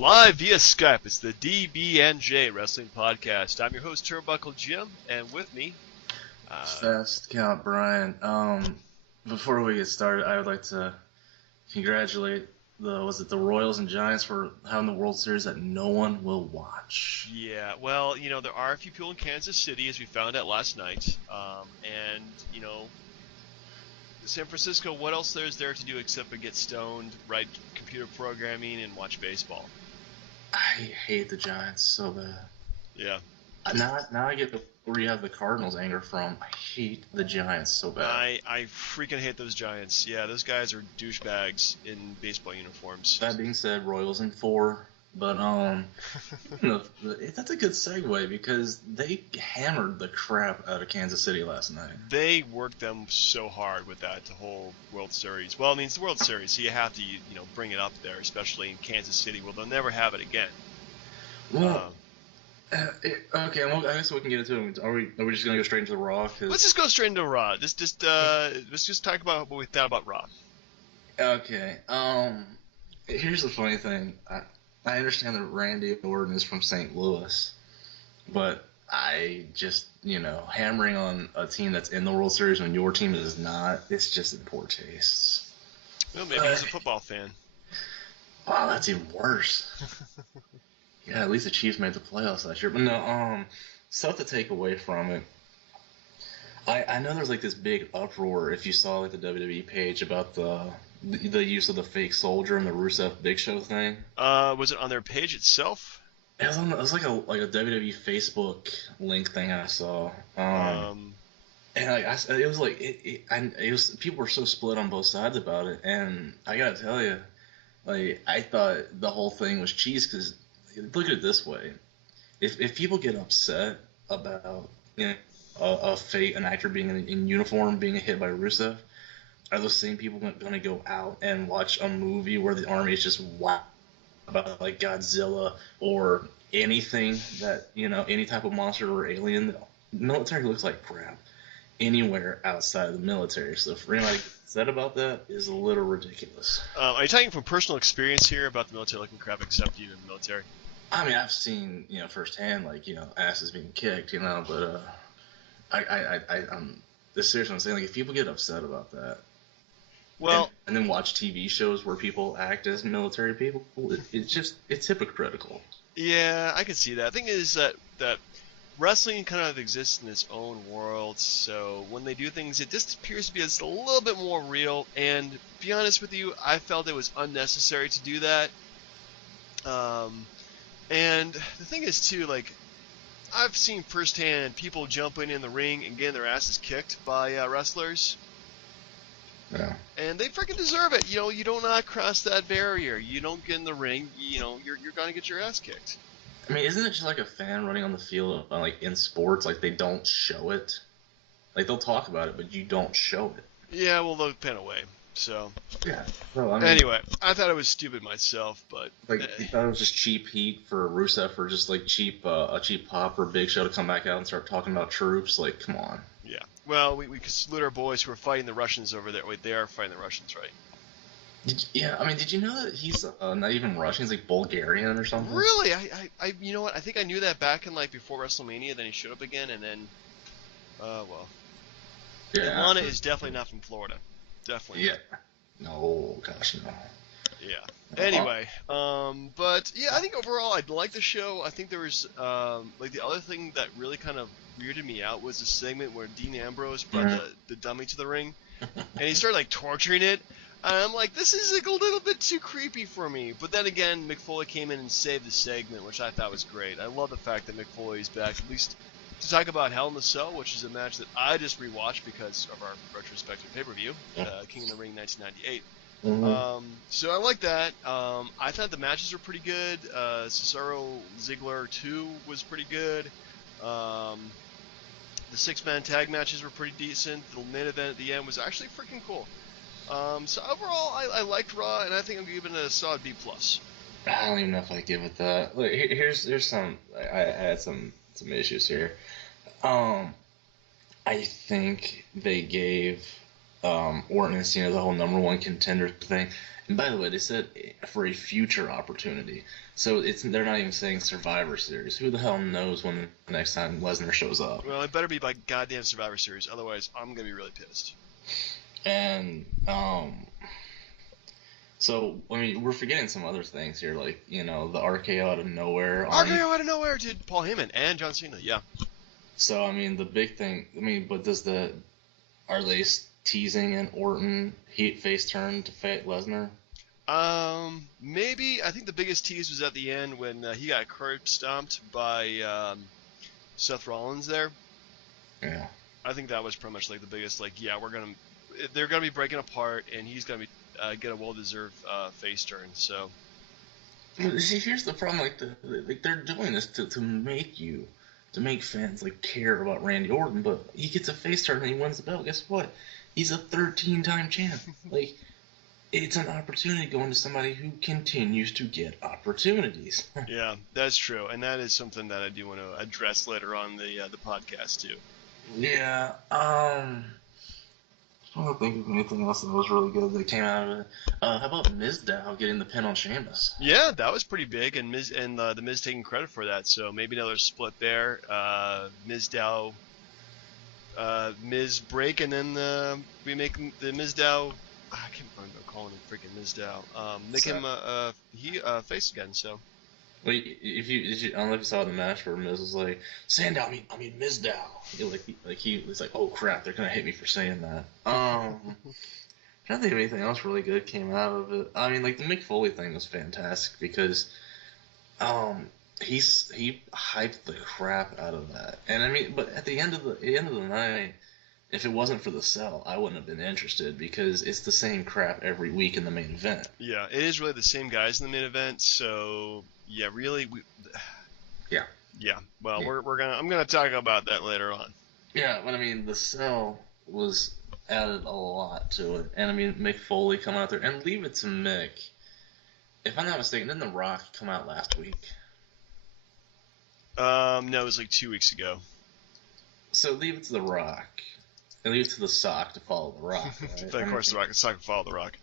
Live via Skype, it's the DB&J Wrestling Podcast. I'm your host, Turnbuckle Jim, and with me... Fast Count Brian. Before we get started, I would like to congratulate the Royals and Giants for having the World Series that no one will watch. Yeah, well, there are a few people in Kansas City, as we found out last night, and, San Francisco, what else is there to do except get stoned, write computer programming, and watch baseball? I hate the Giants so bad. Yeah. Now I get where you have the Cardinals anger from. I hate the Giants so bad. I freaking hate those Giants. Yeah, those guys are douchebags in baseball uniforms. That being said, Royals in 4. But that's a good segue because they hammered the crap out of Kansas City last night. They worked them so hard with that whole World Series. Well, I mean, it's the World Series, so you have to bring it up there, especially in Kansas City. Well, they'll never have it again. Well, okay. Well, I guess we can get into it. Are we just gonna go straight into the Raw? Let's just go straight into Raw. Let's just talk about what we thought about Raw. Okay. Here's the funny thing. I understand that Randy Orton is from St. Louis, but I just, hammering on a team that's in the World Series when your team is not, it's just in poor taste. Well, maybe he's a football fan. Wow, that's even worse. Yeah, at least the Chiefs made the playoffs last year. But no, stuff to take away from it. I know there's like this big uproar if you saw like the WWE page about the use of the fake soldier and the Rusev Big Show thing. Was it on their page itself? It was like a WWE Facebook link thing I saw. And people were so split on both sides about it, and I gotta tell you, I thought the whole thing was cheese because look at it this way: if people get upset about an actor being in uniform being hit by Rusev, are those same people going to go out and watch a movie where the army is just wild about like Godzilla or anything that, any type of monster or alien? The military looks like crap anywhere outside of the military. So for anybody said about that is a little ridiculous. Are you talking from personal experience here about the military looking crap except you in the military? I mean, I've seen, firsthand, asses being kicked, but I'm seriously, I'm saying, if people get upset about that, well, and then watch TV shows where people act as military people, it's hypocritical. Yeah, I can see that. The thing is that wrestling kind of exists in its own world, so when they do things, it just appears to be a little bit more real, and to be honest with you, I felt it was unnecessary to do that. And the thing is, too, I've seen firsthand people jumping in the ring and getting their asses kicked by wrestlers. Yeah. And they freaking deserve it. You don't not cross that barrier. You don't get in the ring. You're gonna get your ass kicked. I mean, isn't it just like a fan running on the field, in sports? They don't show it. They'll talk about it, but you don't show it. Yeah, well, they'll pan away. So. Yeah. Well, I mean, anyway, I thought it was stupid myself, but. You thought it was just cheap heat for Rusev, or just cheap a cheap pop for Big Show to come back out and start talking about troops. Come on. Yeah. Well, we could salute our boys who are fighting the Russians over there. Wait, they are fighting the Russians, right? Did you know that he's not even Russian? He's Bulgarian or something? Really? I you know what? I think I knew that back in before WrestleMania. Then he showed up again, and then, well. Yeah. Lana is definitely not from Florida. Definitely. Yeah. No, gosh, no. Yeah. Anyway, but yeah, I think overall I liked the show. I think there was the other thing that really kind of weirded me out was the segment where Dean Ambrose brought the dummy to the ring, and he started torturing it. And I'm like, this is a little bit too creepy for me. But then again, Mick Foley came in and saved the segment, which I thought was great. I love the fact that Mick Foley's back, at least to talk about Hell in a Cell, which is a match that I just rewatched because of our retrospective pay-per-view, King of the Ring 1998. Mm-hmm. So I like that. I thought the matches were pretty good. Cesaro Ziggler 2 was pretty good. The 6-man tag matches were pretty decent. The main event at the end was actually freaking cool. So overall, I liked Raw, and I think I'm giving it a solid B+. I don't even know if I give it that. Look, here's some. I had some issues here. I think they gave Orton and Cena, the whole #1 contender thing. And by the way, they said for a future opportunity. So they're not even saying Survivor Series. Who the hell knows when the next time Lesnar shows up? Well, it better be by goddamn Survivor Series. Otherwise, I'm gonna be really pissed. And so I mean, we're forgetting some other things here, like the RKO out of nowhere. RKO out of nowhere, dude. Paul Heyman and John Cena. Yeah. So I mean, the big thing. I mean, but are they teasing an Orton face turn to Lesnar? Maybe. I think the biggest tease was at the end when he got curb stomped by Seth Rollins there. Yeah. I think that was pretty much like the biggest. Like, yeah, they're gonna be breaking apart, and he's gonna be get a well-deserved face turn. So. See, here's the problem. Like they're doing this to make fans like care about Randy Orton, but he gets a face turn and he wins the belt. Guess what? He's a 13-time champ. Like, it's an opportunity going to somebody who continues to get opportunities. Yeah, that's true, and that is something that I do want to address later on the podcast too. Yeah. I don't think of anything else that was really good that came out of it. How about Mizdow getting the pin on Sheamus? Yeah, that was pretty big, and the Miz taking credit for that. So maybe another split there. Mizdow, Miz break, and then we make the Mizdow. I can't remember calling him freaking Mizdow. Make him face again. So. Well, if you, I don't know if you saw the match where Miz was like, Sandow, I mean Mizdow. He was like, oh crap, they're gonna hate me for saying that. I don't think anything else really good came out of it. I mean, like the Mick Foley thing was fantastic because, he hyped the crap out of that. And I mean, but at the end of the night, if it wasn't for the sell, I wouldn't have been interested because it's the same crap every week in the main event. Yeah, it is really the same guys in the main event, so yeah, really. Yeah. Yeah. Well, yeah. I'm gonna talk about that later on. Yeah, but I mean, the sell was added a lot to it, and I mean, Mick Foley coming out there, and leave it to Mick. If I'm not mistaken, didn't The Rock come out last week? No, it was like 2 weeks ago. So leave it to The Rock. And leave it to the Sock to follow The Rock, right? Of course, the Sock can follow The Rock.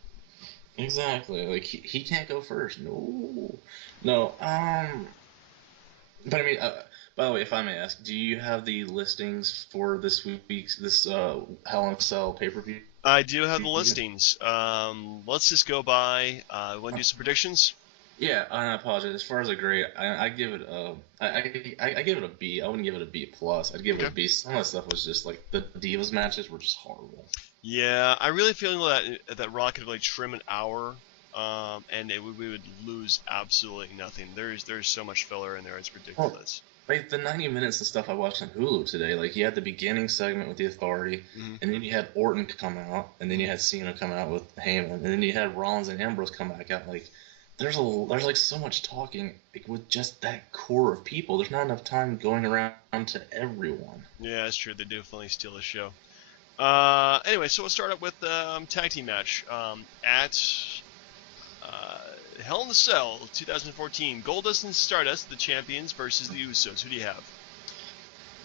Exactly. Like, he can't go first. No. But I mean, by the way, if I may ask, do you have the listings for this Hell in a Cell pay-per-view? I do have the listings. Let's just go by. Want to do some predictions? Yeah, I apologize. As far as a grade, I give it I give it a B. I wouldn't give it a B plus. I'd give it a B. Some of the stuff was just like the Divas matches were just horrible. Yeah, I really feel that Rock could really trim an hour, and we would lose absolutely nothing. There's so much filler in there. It's ridiculous. Well, like the 90 minutes of stuff I watched on Hulu today, like you had the beginning segment with the Authority, and then you had Orton come out, and then you had Cena come out with Heyman, and then you had Rollins and Ambrose come back out. Like there's like so much talking with just that core of people. There's not enough time going around to everyone. Yeah, that's true. They definitely steal the show. Anyway, so we'll start up with tag team match at Hell in a Cell 2014. Goldust and Stardust, the champions, versus the Usos. Who do you have?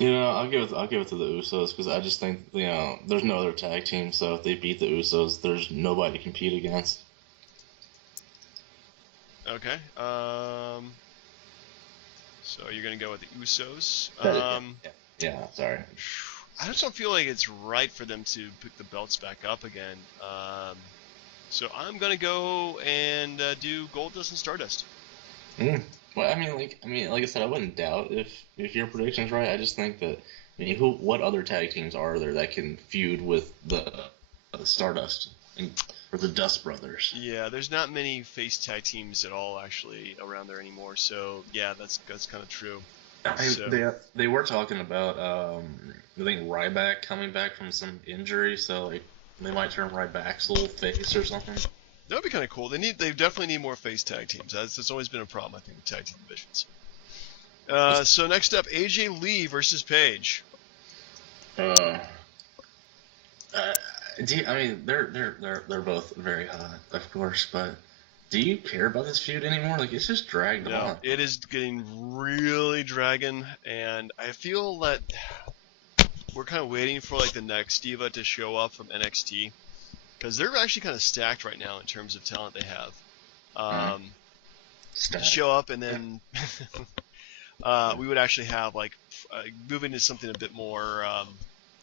I'll give it to the Usos because I just think there's no other tag team. So if they beat the Usos, there's nobody to compete against. Okay. So you're gonna go with the Usos. Yeah. Sorry. I just don't feel like it's right for them to pick the belts back up again. So I'm gonna go and do Goldust and Stardust. Well, I mean, like I said, I wouldn't doubt if your prediction's right. I just think that what other tag teams are there that can feud with the Stardust or the Dust Brothers? Yeah, there's not many face tag teams at all actually around there anymore. So yeah, that's kind of true. They were talking about I think Ryback coming back from some injury, so like they might turn Ryback's little face or something. That would be kind of cool. They definitely need more face tag teams. That's always been a problem, I think, with tag team divisions. So next up, AJ Lee versus Paige. I mean, they're both very hot, of course, but do you care about this feud anymore? Like, it's just dragged on. It is getting really dragging, and I feel that we're kind of waiting for like the next diva to show up from NXT, because they're actually kind of stacked right now in terms of talent they have. To show up, and then we would actually have like move into something a bit more, I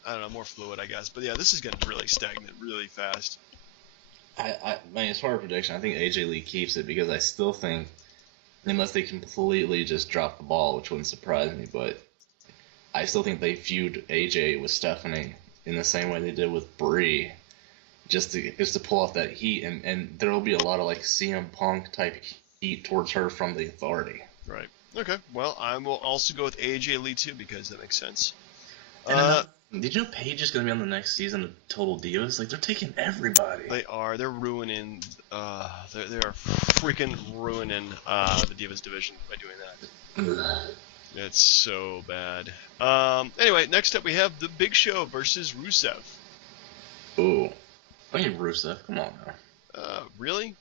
don't know, more fluid, I guess. But yeah, this is getting really stagnant, really fast. I mean, as far as prediction, I think AJ Lee keeps it because I still think, unless they completely just drop the ball, which wouldn't surprise me, but I still think they feud AJ with Stephanie in the same way they did with Brie, just to pull off that heat, and there will be a lot of like CM Punk type heat towards her from the Authority. Right. Okay. Well, I will also go with AJ Lee too because that makes sense. Did you know Paige is going to be on the next season of Total Divas? Like, they're taking everybody. They are. They're ruining. They are freaking ruining the Divas division by doing that. It's so bad. Anyway, next up we have the Big Show versus Rusev. Ooh. I mean, Rusev, come on now. Really?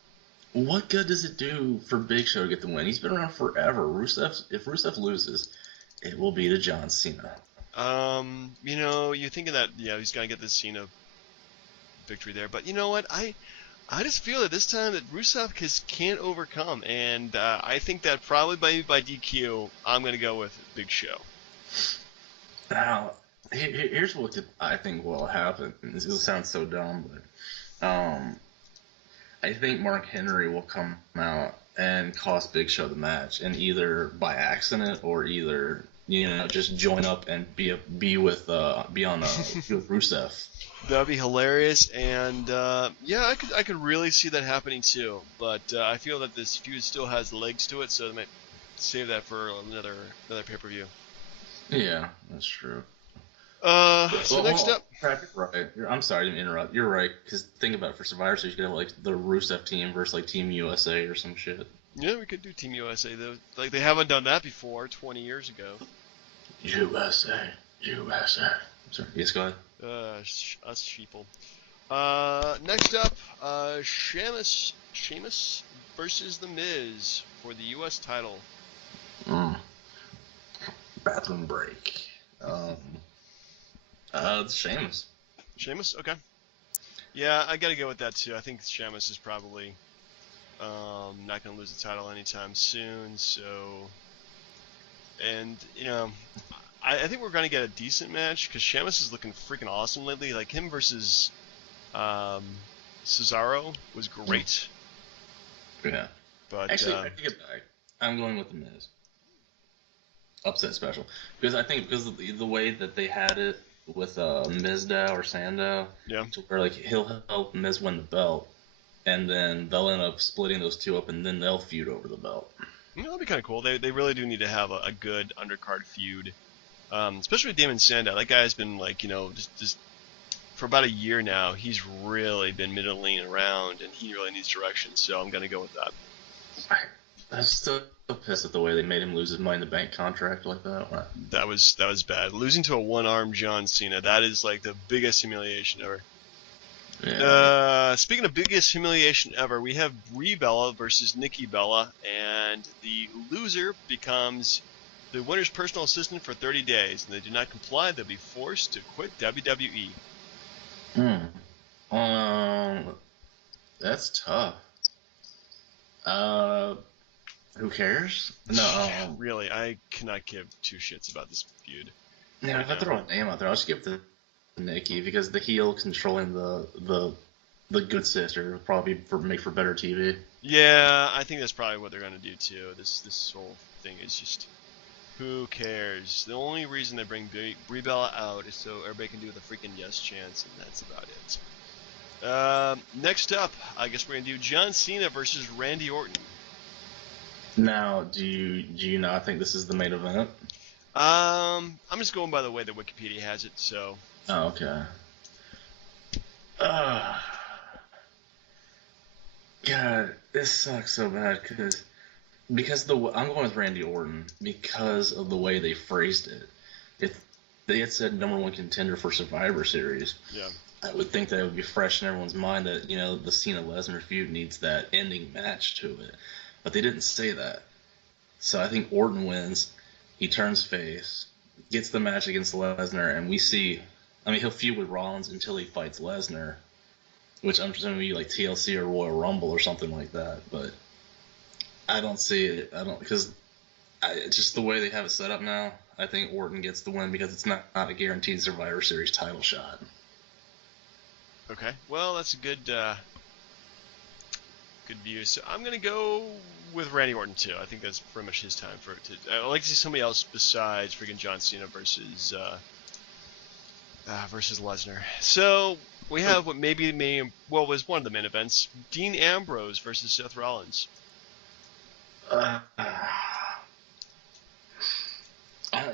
What good does it do for Big Show to get the win? He's been around forever. If Rusev loses, it will be to John Cena. You're thinking that, he's got to get this Cena victory there. But you know what? I just feel that this time that Rusev can't overcome. And I think that probably by DQ, I'm going to go with Big Show. Now, here's what I think will happen. This will sound so dumb, but I think Mark Henry will come out and cost Big Show the match, and either by accident or either just join up and be on with Rusev. That'd be hilarious, and I could really see that happening too. But I feel that this feud still has legs to it, so they might save that for another pay-per-view. Yeah, that's true. Next up, You're right. I'm sorry to interrupt. You're right, because think about it, for Survivor Series, you could have like the Rusev team versus like Team USA or some shit. Yeah, we could do Team USA though. Like they haven't done that before 20 years ago. USA. Sorry. Yes, go ahead. Us sheeple. Next up, Sheamus versus The Miz for the U.S. title. Bathroom break. Sheamus. Sheamus? Okay. Yeah, I gotta go with that too. I think Sheamus is probably not gonna lose the title anytime soon. So, and I think we're gonna get a decent match because Sheamus is looking freaking awesome lately. Like him versus Cesaro was great. Yeah. But actually, I take it back. I'm going with The Miz. Upset special, because I think because of the way that they had it with Mizdow or Sandow, to where like he'll help Miz win the belt, and then they'll end up splitting those two up, and then they'll feud over the belt. That'd be kind of cool. They really do need to have a good undercard feud, especially with Damon Sandow. That guy's been like just for about a year now. He's really been middling around, and he really needs direction. So I'm gonna go with that. I'm still pissed at the way they made him lose his Money in the Bank contract like that. That was bad. Losing to a one-armed John Cena, that is like the biggest humiliation ever. Yeah. Speaking of biggest humiliation ever, we have Brie Bella versus Nikki Bella, and the loser becomes the winner's personal assistant for 30 days, and they do not comply, they'll be forced to quit WWE. That's tough. Who cares? No. Really, I cannot give two shits about this feud. Yeah, if I throw a name out there, I'll just give it to Nikki, because the heel controlling the good sister will probably make for better TV. Yeah, I think that's probably what they're gonna do too. This whole thing is just, who cares? The only reason they bring Brie Bella out is so everybody can do the freaking yes chance, and that's about it. Next up, I guess we're gonna do John Cena versus Randy Orton. Now, do you not think this is the main event? I'm just going by the way that Wikipedia has it, so. Oh, okay. God, this sucks so bad because I'm going with Randy Orton because of the way they phrased it. If they had said #1 contender for Survivor Series, I would think that it would be fresh in everyone's mind that the Cena Lesnar feud needs that ending match to it. But they didn't say that. So I think Orton wins. He turns face. gets the match against Lesnar, and we see, I mean, he'll feud with Rollins until he fights Lesnar, which I'm presuming would be like TLC or Royal Rumble or something like that. But I don't see it. Because just the way they have it set up now, I think Orton gets the win because it's not a guaranteed Survivor Series title shot. Okay, well, that's a good view. So I'm gonna go with Randy Orton too. I think that's pretty much his time for it. I'd like to see somebody else besides freaking John Cena versus Lesnar. So we have what was one of the main events: Dean Ambrose versus Seth Rollins.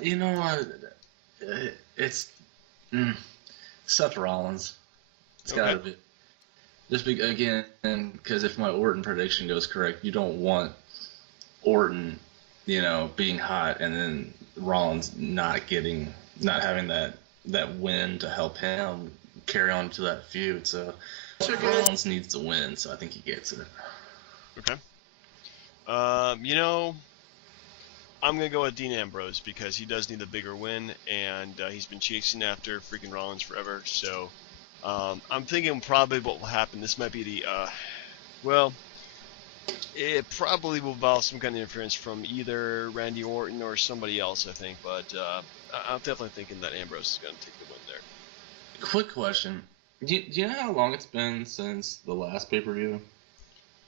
You know what? It's Seth Rollins. It's gotta be. Just again, because if my Orton prediction goes correct, you don't want Orton, being hot and then Rollins not having that win to help him carry on to that feud. So Rollins needs to win, so I think he gets it. Okay. I'm going to go with Dean Ambrose because he does need a bigger win, and he's been chasing after freaking Rollins forever. So I'm thinking probably what will happen. This might be it probably will involve some kind of interference from either Randy Orton or somebody else, I think. But I'm definitely thinking that Ambrose is going to take the win there. Quick question. Do you know how long it's been since the last pay-per-view?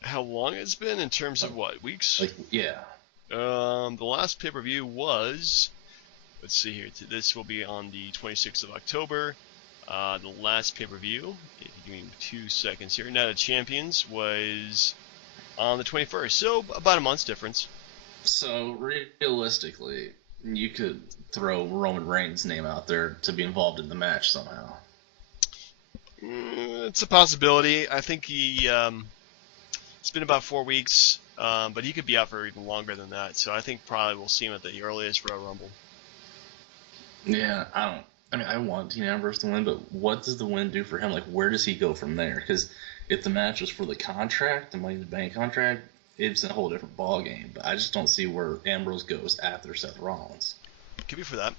How long it's been in terms of what? Weeks? Yeah. The last pay-per-view was, let's see here, this will be on the 26th of October. The last pay-per-view, if you give me 2 seconds here, Night of Champions was on the 21st, so about a month's difference. So realistically, you could throw Roman Reigns' name out there to be involved in the match somehow. It's a possibility. I think it's been about 4 weeks. But he could be out for even longer than that, so I think probably we'll see him at the earliest Royal Rumble. Yeah, I want Dean Ambrose to win, but what does the win do for him? Like, where does he go from there? Because if the match was for the contract, the Money in the Bank contract, it's a whole different ballgame. But I just don't see where Ambrose goes after Seth Rollins. Could be for that.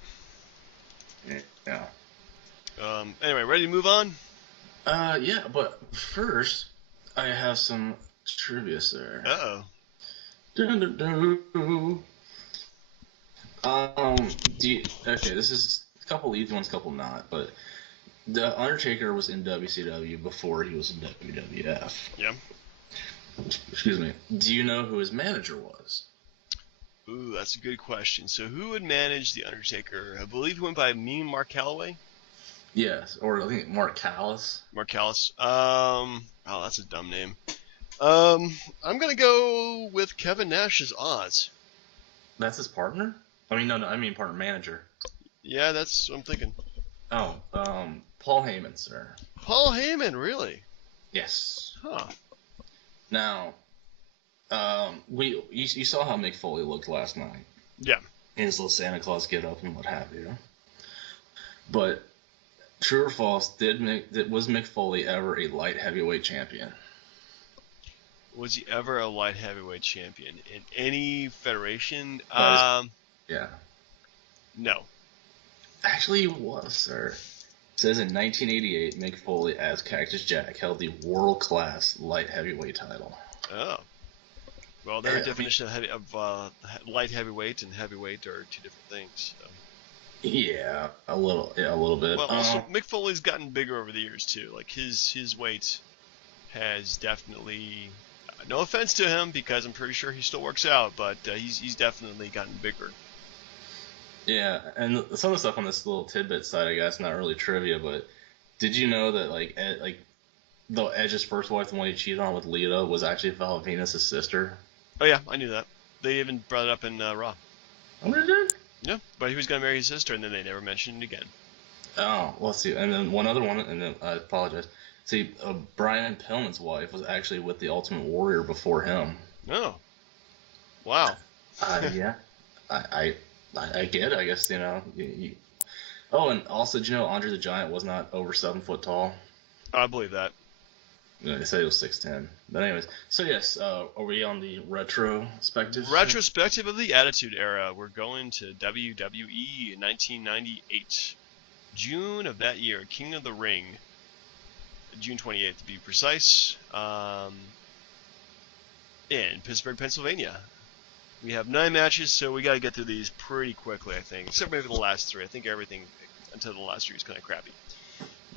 Yeah. Anyway, ready to move on? Yeah, but first, I have some trivia, sir. Uh-oh. Okay, this is a couple easy ones, couple not, but The Undertaker was in WCW before he was in WWF. Yeah. Excuse me. Do you know who his manager was? Ooh, that's a good question. So who would manage The Undertaker? I believe he went by Mark Calloway? Yes, or I think Mark Callis. Mark Callis. Oh, that's a dumb name. I'm gonna go with Kevin Nash as Oz. That's his partner? I mean partner manager. Yeah, that's what I'm thinking. Oh, Paul Heyman, sir. Paul Heyman, really? Yes. Huh. Now, you saw how Mick Foley looked last night. Yeah. His little Santa Claus get up and what have you. But true or false, was Mick Foley ever a light heavyweight champion? Was he ever a light heavyweight champion in any federation? Yeah. No. Actually, he was, sir. It says in 1988, Mick Foley as Cactus Jack held the world-class light heavyweight title. Oh. Well, their definition of light heavyweight and heavyweight are two different things. So. Yeah, a little bit. Well, also, Mick Foley's gotten bigger over the years, too. Like, his weight has definitely... No offense to him, because I'm pretty sure he still works out, but he's definitely gotten bigger. Yeah, and some of the stuff on this little tidbit side, I guess, not really trivia, but did you know that though Edge's first wife, the one he cheated on with Lita, was actually Val Venus' sister? Oh yeah, I knew that. They even brought it up in Raw. Oh, they did? Yeah, but he was gonna marry his sister, and then they never mentioned it again. Oh, well, let's see. And then one other one, and then I apologize. See, Brian Pillman's wife was actually with the Ultimate Warrior before him. Oh. Wow. Yeah. I get it, I guess, Oh, and also, did you know Andre the Giant was not over 7 foot tall? I believe that. Yeah, they said it was 6'10". But anyways, so yes, are we on the retrospective? Retrospective of the Attitude Era. We're going to WWE in 1998. June of that year, King of the Ring. June 28th to be precise. In Pittsburgh, Pennsylvania. We have 9 matches, so we got to get through these pretty quickly, I think. Except maybe the last 3. I think everything until the last 3 is kind of crappy.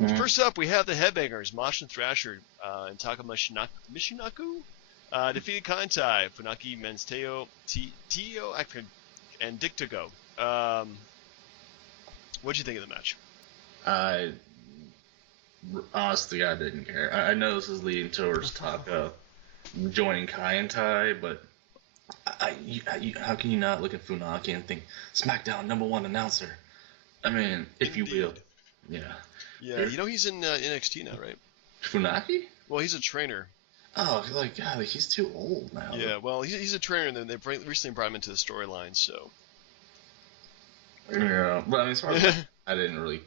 Mm-hmm. First up, we have the Headbangers, Mosh and Thrasher, and Taka Michinaku, defeated Kantai, Funaki, Men's Teo, and Dick to Go. What'd you think of the match? Honestly, I didn't care. I know this is leading towards Taka joining Kantai, but how can you not look at Funaki and think SmackDown #1 announcer? I mean, if you will. Yeah. Yeah, you know he's in NXT now, right? Funaki? Well, he's a trainer. Oh, God, he's too old now. Yeah, well, he's a trainer, and then they recently brought him into the storyline, so. Yeah, but I mean, as far as I didn't really.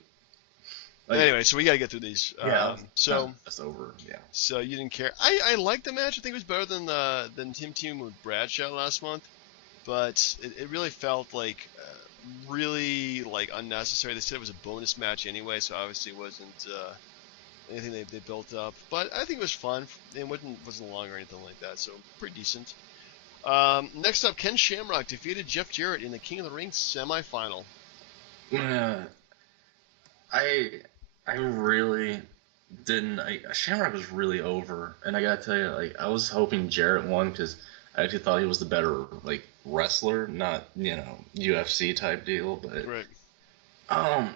Anyway, so we gotta get through these. Yeah, that's over. Yeah. So you didn't care. I liked the match. I think it was better than Team with Bradshaw last month, but it really felt like really like unnecessary. They said it was a bonus match anyway, so obviously it wasn't anything they built up. But I think it was fun. It wasn't long or anything like that, so pretty decent. Next up, Ken Shamrock defeated Jeff Jarrett in the King of the Ring semifinal. I really didn't. Shamrock was really over, and I gotta tell you, I was hoping Jarrett won because I actually thought he was the better wrestler, not UFC type deal. But right. I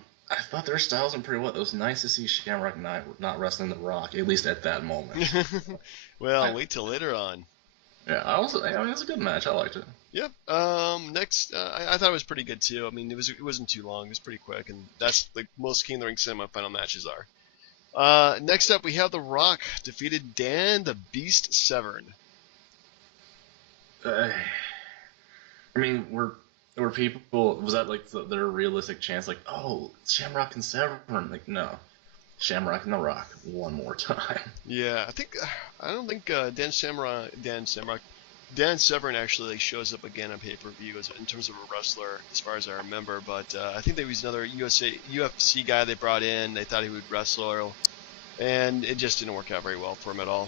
thought their styles were pretty well. It was nice to see Shamrock not wrestling The Rock, at least at that moment. Well, wait till later on. Yeah, it was a good match. I liked it. Yep. Next, I thought it was pretty good too. I mean, it wasn't too long. It was pretty quick, and that's like most King of the Ring semifinal matches are. Next up, we have The Rock defeated Dan the Beast Severn. I mean, were people? Was that their realistic chance? Shamrock and Severn? No, Shamrock and The Rock one more time. Yeah, I don't think Dan Severn actually shows up again on pay-per-view in terms of a wrestler, as far as I remember. But I think there was another UFC guy they brought in. They thought he would wrestle, and it just didn't work out very well for him at all.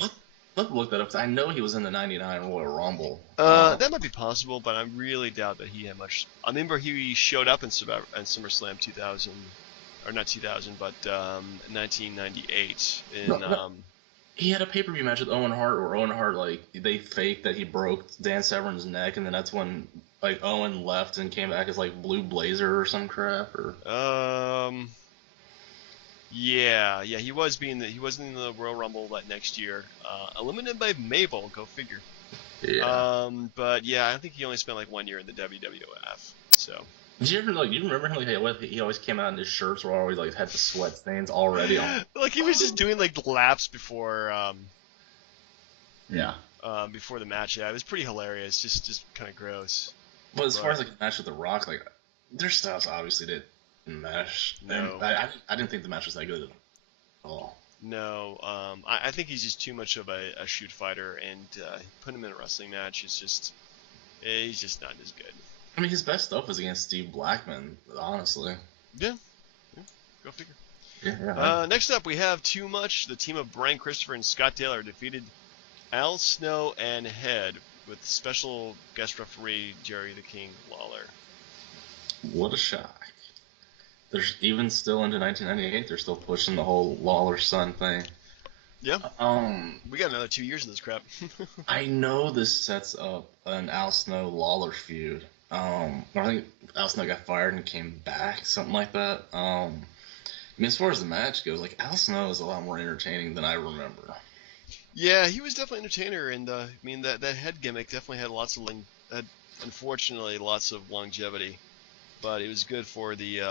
Let's look that up. I know he was in the '99 Royal Rumble. That might be possible, but I really doubt that he had much. I remember he showed up in SummerSlam 2000, or not 2000, but 1998 in. He had a pay-per-view match with Owen Hart, or Owen Hart, they faked that he broke Dan Severn's neck, and then that's when, Owen left and came back as, Blue Blazer or some crap, or... Yeah, he wasn't in the Royal Rumble that next year. Eliminated by Mabel, go figure. Yeah. But, yeah, I think he only spent, 1 year in the WWF, so... Did you ever, you remember him, he always came out in his shirts where always, had the sweat stains already on. He was just doing, laps before, yeah. Before the match, yeah, it was pretty hilarious, just kind of gross. But as far as, the match with The Rock, their styles obviously didn't mesh. No. I didn't think the match was that good at all. No, I think he's just too much of a shoot fighter, and put him in a wrestling match is just, he's just not as good. I mean, his best stuff was against Steve Blackman, honestly. Yeah, go figure. Yeah. Next up, we have Too Much. The team of Brian Christopher and Scott Taylor defeated Al Snow and Head with special guest referee Jerry the King Lawler. What a shock. There's even still into 1998, they're still pushing the whole Lawler son thing. Yeah. We got another 2 years of this crap. I know this sets up an Al Snow Lawler feud. I think Al Snow got fired and came back, something like that. I mean, as far as the match goes, Al Snow is a lot more entertaining than I remember. Yeah, he was definitely an entertainer, and I mean that head gimmick definitely had unfortunately lots of longevity, but it was good for the.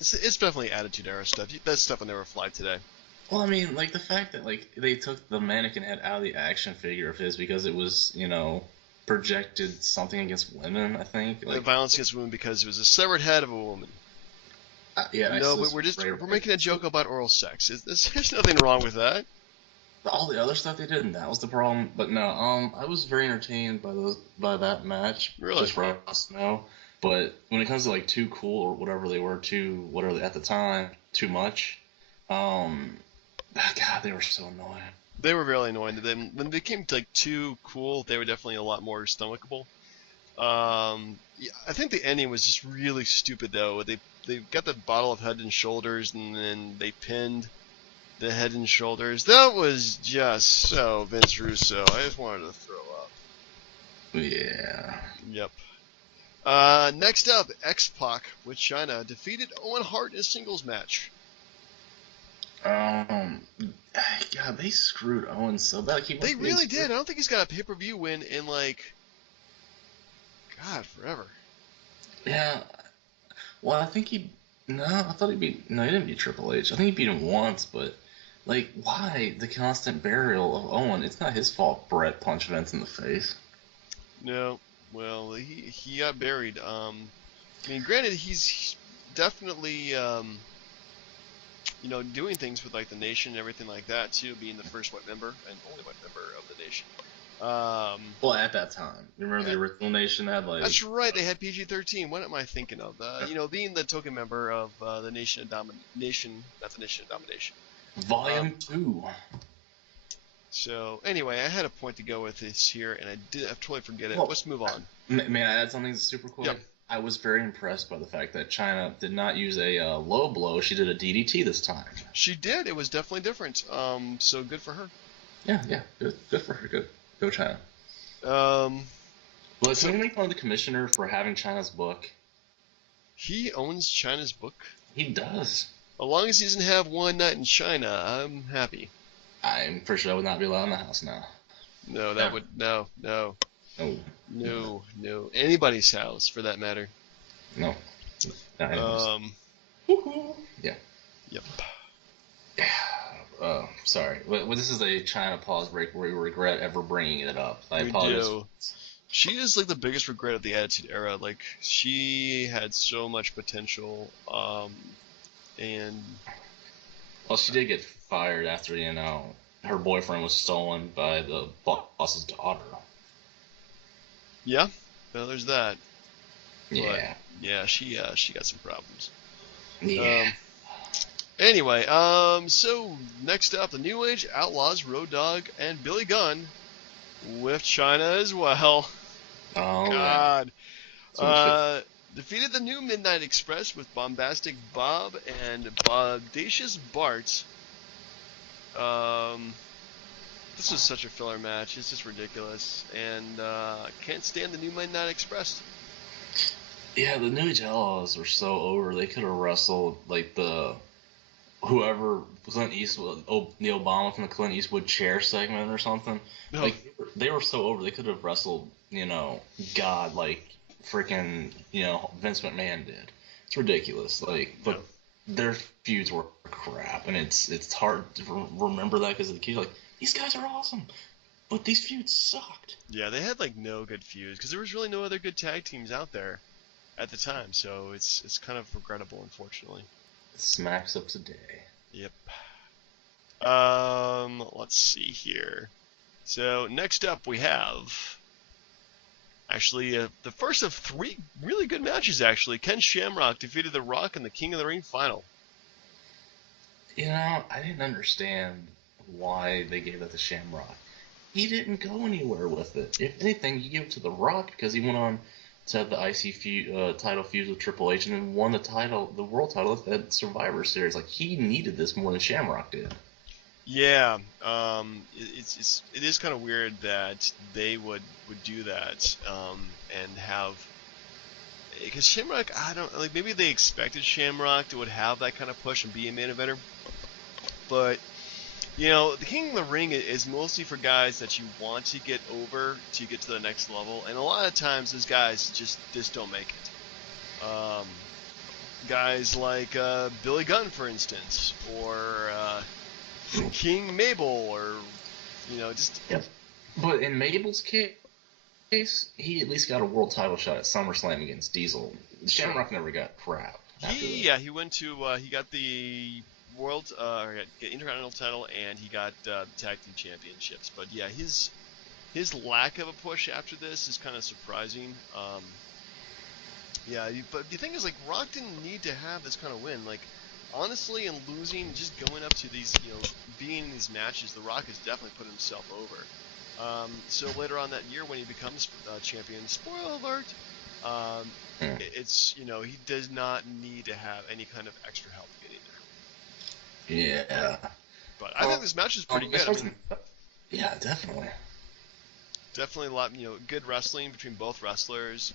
It's definitely Attitude Era stuff. That stuff will never fly today. Well, I mean, the fact that they took the mannequin head out of the action figure of his because it was projected something against women, I think. Violence against women because it was a severed head of a woman. Yeah. No, but we're making a joke about oral sex. There's nothing wrong with that. all the other stuff they did, and that was the problem. But no, I was very entertained by that match. Really? Just for us to know. But when it comes to like Too Cool or whatever they were, at the time, Too Much, God, they were so annoying. They were really annoying. Then when they became like Too Cool, they were definitely a lot more stomachable. Yeah, I think the ending was just really stupid though. They got the bottle of Head and Shoulders, and then they pinned the Head and Shoulders. That was just so Vince Russo. I just wanted to throw up. Yeah. Yep. Next up, X-Pac with China defeated Owen Hart in a singles match. God, they screwed Owen so bad. They really did. I don't think he's got a pay-per-view win in like, God, forever. Yeah. Well, I think I thought he didn't beat Triple H. I think he beat him once, but like, why the constant burial of Owen? It's not his fault. Brett punched Vince in the face. No. Well, he got buried. I mean, granted, he's definitely doing things with like the Nation and everything like that too, being the first white member and only white member of the Nation. Well, at that time, you remember the original Nation had like. That's right. They had PG-13. What am I thinking of? Being the token member of the Nation of Domination, not the Nation of Domination. Volume 2. So anyway, I had a point to go with this here, and I totally forget it. Well, Let's move on. May I add something super quick? Yep. I was very impressed by the fact that China did not use a low blow. She did a DDT this time. She did. It was definitely different. So good for her. Yeah. Good for her. Good. Go China. Well, can we make fun of the commissioner for having China's book? He owns China's book? He does. As long as he doesn't have One Night in China, I'm happy. I'm pretty sure that would not be allowed in the house now. No, that would... No. No. Anybody's house, for that matter. No. Yeah. Yep. Sorry. Well, this is a China pause break where we regret ever bringing it up. I apologize. Do. She is like the biggest regret of the Attitude Era. Like, she had so much potential, and... Well, she did get fired after, her boyfriend was stolen by the boss's daughter. Yeah, well, there's that. Yeah. But, yeah, she got some problems. Yeah. Anyway, so next up, the New Age Outlaws, Road Dogg, and Billy Gunn with China as well. Oh, God. Yeah. Defeated the New Midnight Express with Bombastic Bob and Bodacious Bart. This was such a filler match. It's just ridiculous. And can't stand the New Midnight Express. Yeah, the New Age Outlaws were so over. They could have wrestled like whoever Clint Eastwood, the Obama from the Clint Eastwood chair segment or something. No. Like they were so over. They could have wrestled, God, like freaking, Vince McMahon did. It's ridiculous. Like, but their feuds were crap, and it's hard to remember that because the kids like these guys are awesome, but these feuds sucked. Yeah, they had like no good feuds because there was really no other good tag teams out there at the time. So it's kind of regrettable, unfortunately. It smacks up today. Yep. Let's see here. So next up we have actually the first of 3 really good matches. Actually, Ken Shamrock defeated The Rock in the King of the Ring final. I didn't understand why they gave that to Shamrock. He didn't go anywhere with it. If anything, you give it to The Rock because he went on to have the IC title feud with Triple H and then won the world title at Survivor Series. Like, he needed this more than Shamrock did. Yeah, it is kind of weird that they would do that and have, because Shamrock, I don't like, maybe they expected Shamrock to would have that kind of push and be a main eventer, but the King of the Ring is mostly for guys that you want to get over to get to the next level, and a lot of times those guys just don't make it. Guys like Billy Gunn, for instance, or King Mabel, or just. Yeah. But in Mabel's case, he at least got a world title shot at SummerSlam against Diesel. Shamrock never got crap. He went to he got the get Intercontinental title, and he got the Tag Team Championships. But yeah, his lack of a push after this is kind of surprising. But the thing is, like, Rock didn't need to have this kind of win. Like, honestly, in losing, just going up to these, being in these matches, The Rock has definitely put himself over. So later on that year, when he becomes champion, spoiler alert, it's, he does not need to have any kind of extra help getting there. Yeah. But I think this match is pretty good. I mean, yeah, definitely. Definitely a lot, good wrestling between both wrestlers.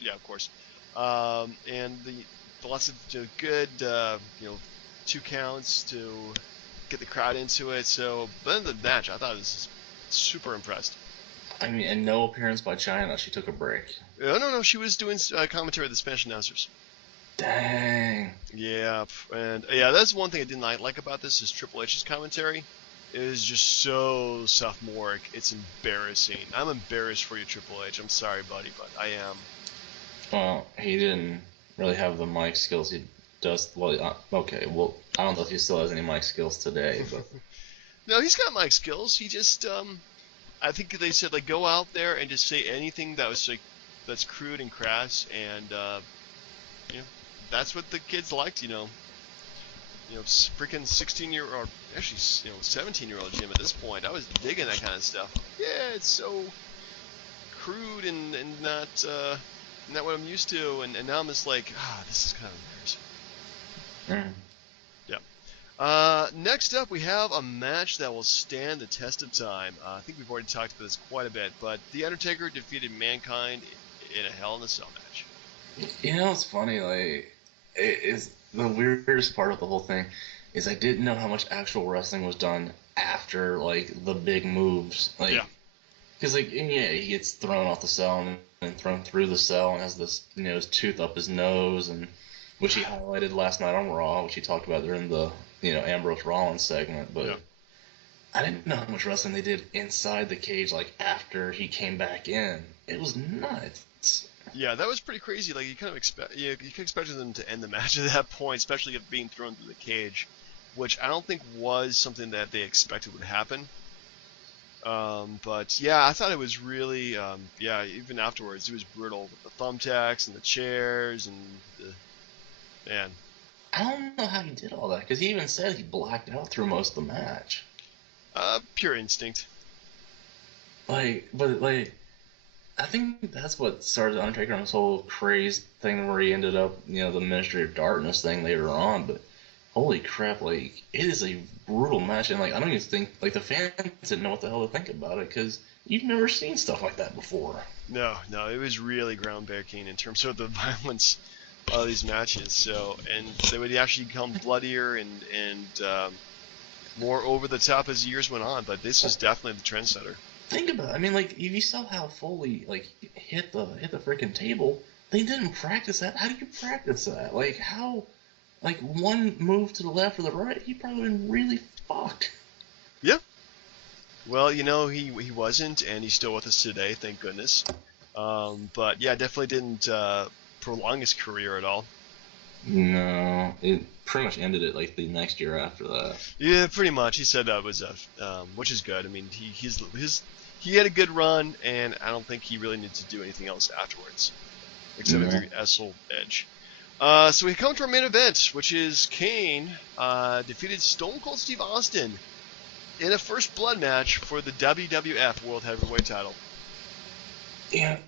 Yeah, of course. And the lots of good, 2 counts to get the crowd into it. So, but in the match, I thought it was super impressed. I mean, and no appearance by China. She took a break. No. She was doing commentary with the Spanish announcers. Dang. Yeah, and that's one thing I didn't like about this is Triple H's commentary. It is just so sophomoric. It's embarrassing. I'm embarrassed for you, Triple H. I'm sorry, buddy, but I am. Well, he didn't really have the mic skills. He does. Well, okay. Well, I don't know if he still has any mic skills today, but. No, he's got mic skills. He just, I think they said, like, go out there and just say anything that was, like, that's crude and crass, and, that's what the kids liked, freaking 16-year-old, actually, 17-year-old Jim at this point. I was digging that kind of stuff. Yeah, it's so crude and not what I'm used to, and now I'm just like, this is kind of embarrassing. Yeah. Next up, we have a match that will stand the test of time. I think we've already talked about this quite a bit, but The Undertaker defeated Mankind in a Hell in a Cell match. It's funny, like, it's the weirdest part of the whole thing is I didn't know how much actual wrestling was done after, like, the big moves. Like, because, like, he gets thrown off the cell and thrown through the cell and has this, his tooth up his nose, and which he highlighted last night on Raw, which he talked about during the, Ambrose Rollins segment. But I didn't know how much wrestling they did inside the cage, like, after he came back in. It was nuts. Yeah, that was pretty crazy. Like, you kind of expected them to end the match at that point, especially if being thrown through the cage, which I don't think was something that they expected would happen. But yeah, I thought it was really, even afterwards, it was brutal. The thumbtacks and the chairs and man. I don't know how he did all that, because he even said he blacked out through most of the match. Pure instinct. I think that's what started the Undertaker on this whole craze thing where he ended up, the Ministry of Darkness thing later on, but holy crap, like, it is a brutal match, and, like, I don't even think, like, the fans didn't know what the hell to think about it, because you've never seen stuff like that before. No, it was really groundbreaking in terms of the violence of these matches, and they would actually become bloodier and more over the top as the years went on, but this was definitely the trendsetter. Think about it. I mean, like, if you saw how Foley, like, hit the freaking table, they didn't practice that. How do you practice that? Like, how, like, one move to the left or the right, he probably been really fucked. Yeah. Well, he wasn't, and he's still with us today, thank goodness. But yeah, definitely didn't prolong his career at all. No, it pretty much ended it like the next year after that. Yeah, pretty much. He said that was which is good. I mean, he had a good run, and I don't think he really needs to do anything else afterwards, except maybe Essel Edge. So we come to our main event, which is Kane defeated Stone Cold Steve Austin in a first blood match for the WWF World Heavyweight title. Yeah.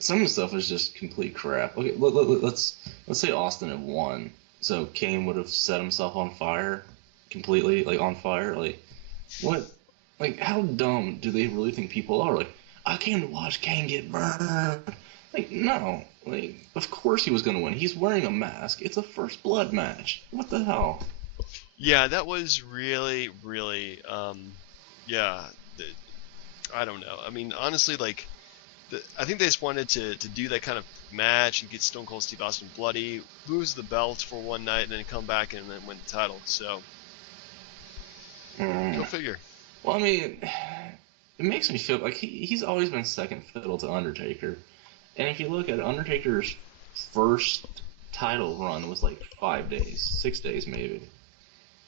Some of the stuff is just complete crap. Okay, let's say Austin had won, so Kane would have set himself on fire, completely, like, on fire. Like, what? Like, how dumb do they really think people are? Like, I came to watch Kane get burned. Like, no. Like, of course he was going to win. He's wearing a mask. It's a first blood match. What the hell? Yeah, that was really, really, I don't know. I mean, honestly, like, I think they just wanted to do that kind of match and get Stone Cold Steve Austin bloody, lose the belt for one night, and then come back and then win the title. So, go figure. Well, I mean, it makes me feel like he's always been second fiddle to Undertaker. And if you look at Undertaker's first title run was like 5 days, 6 days maybe.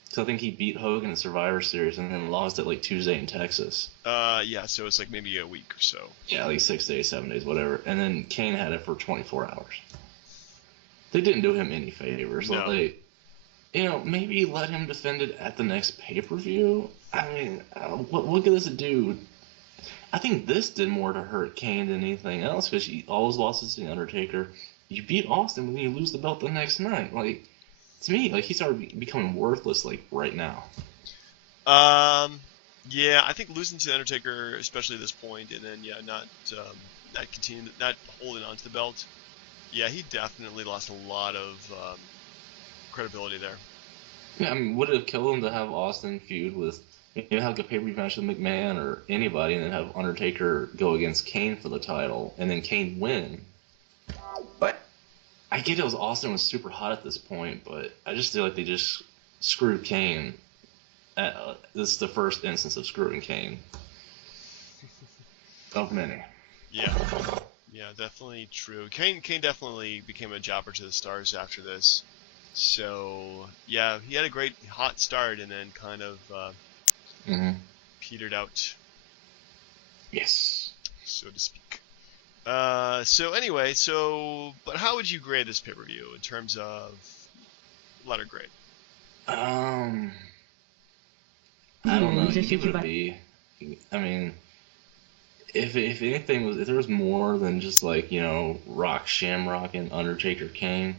So I think he beat Hogan in Survivor Series and then lost it like Tuesday in Texas. Yeah, so it's like maybe a week or so. Yeah, like 6 days, 7 days, whatever. And then Kane had it for 24 hours. They didn't do him any favors. No. Like, maybe let him defend it at the next pay-per-view. I mean, what could this do? I think this did more to hurt Kane than anything else because all his losses to The Undertaker. You beat Austin when you lose the belt the next night. Like, to me, like, he's already becoming worthless, like, right now. Yeah, I think losing to The Undertaker, especially at this point, and then, not holding on to the belt. Yeah, he definitely lost a lot of credibility there. Yeah, I mean, would it have killed him to have Austin feud with, have a pay-per-view match with McMahon or anybody, and then have Undertaker go against Kane for the title, and then Kane win? But I get it, Austin was super hot at this point, but I just feel like they just screwed Kane. This is the first instance of screwing Kane. Of many. Yeah, definitely true. Kane definitely became a jobber to the stars after this. So, yeah, he had a great hot start and then kind of petered out. Yes. So to speak. So anyway, but how would you grade this pay-per-view in terms of letter grade? I don't know. You give it a B. I mean, if anything if there was more than just like, Rock, Shamrock, and Undertaker, Kane,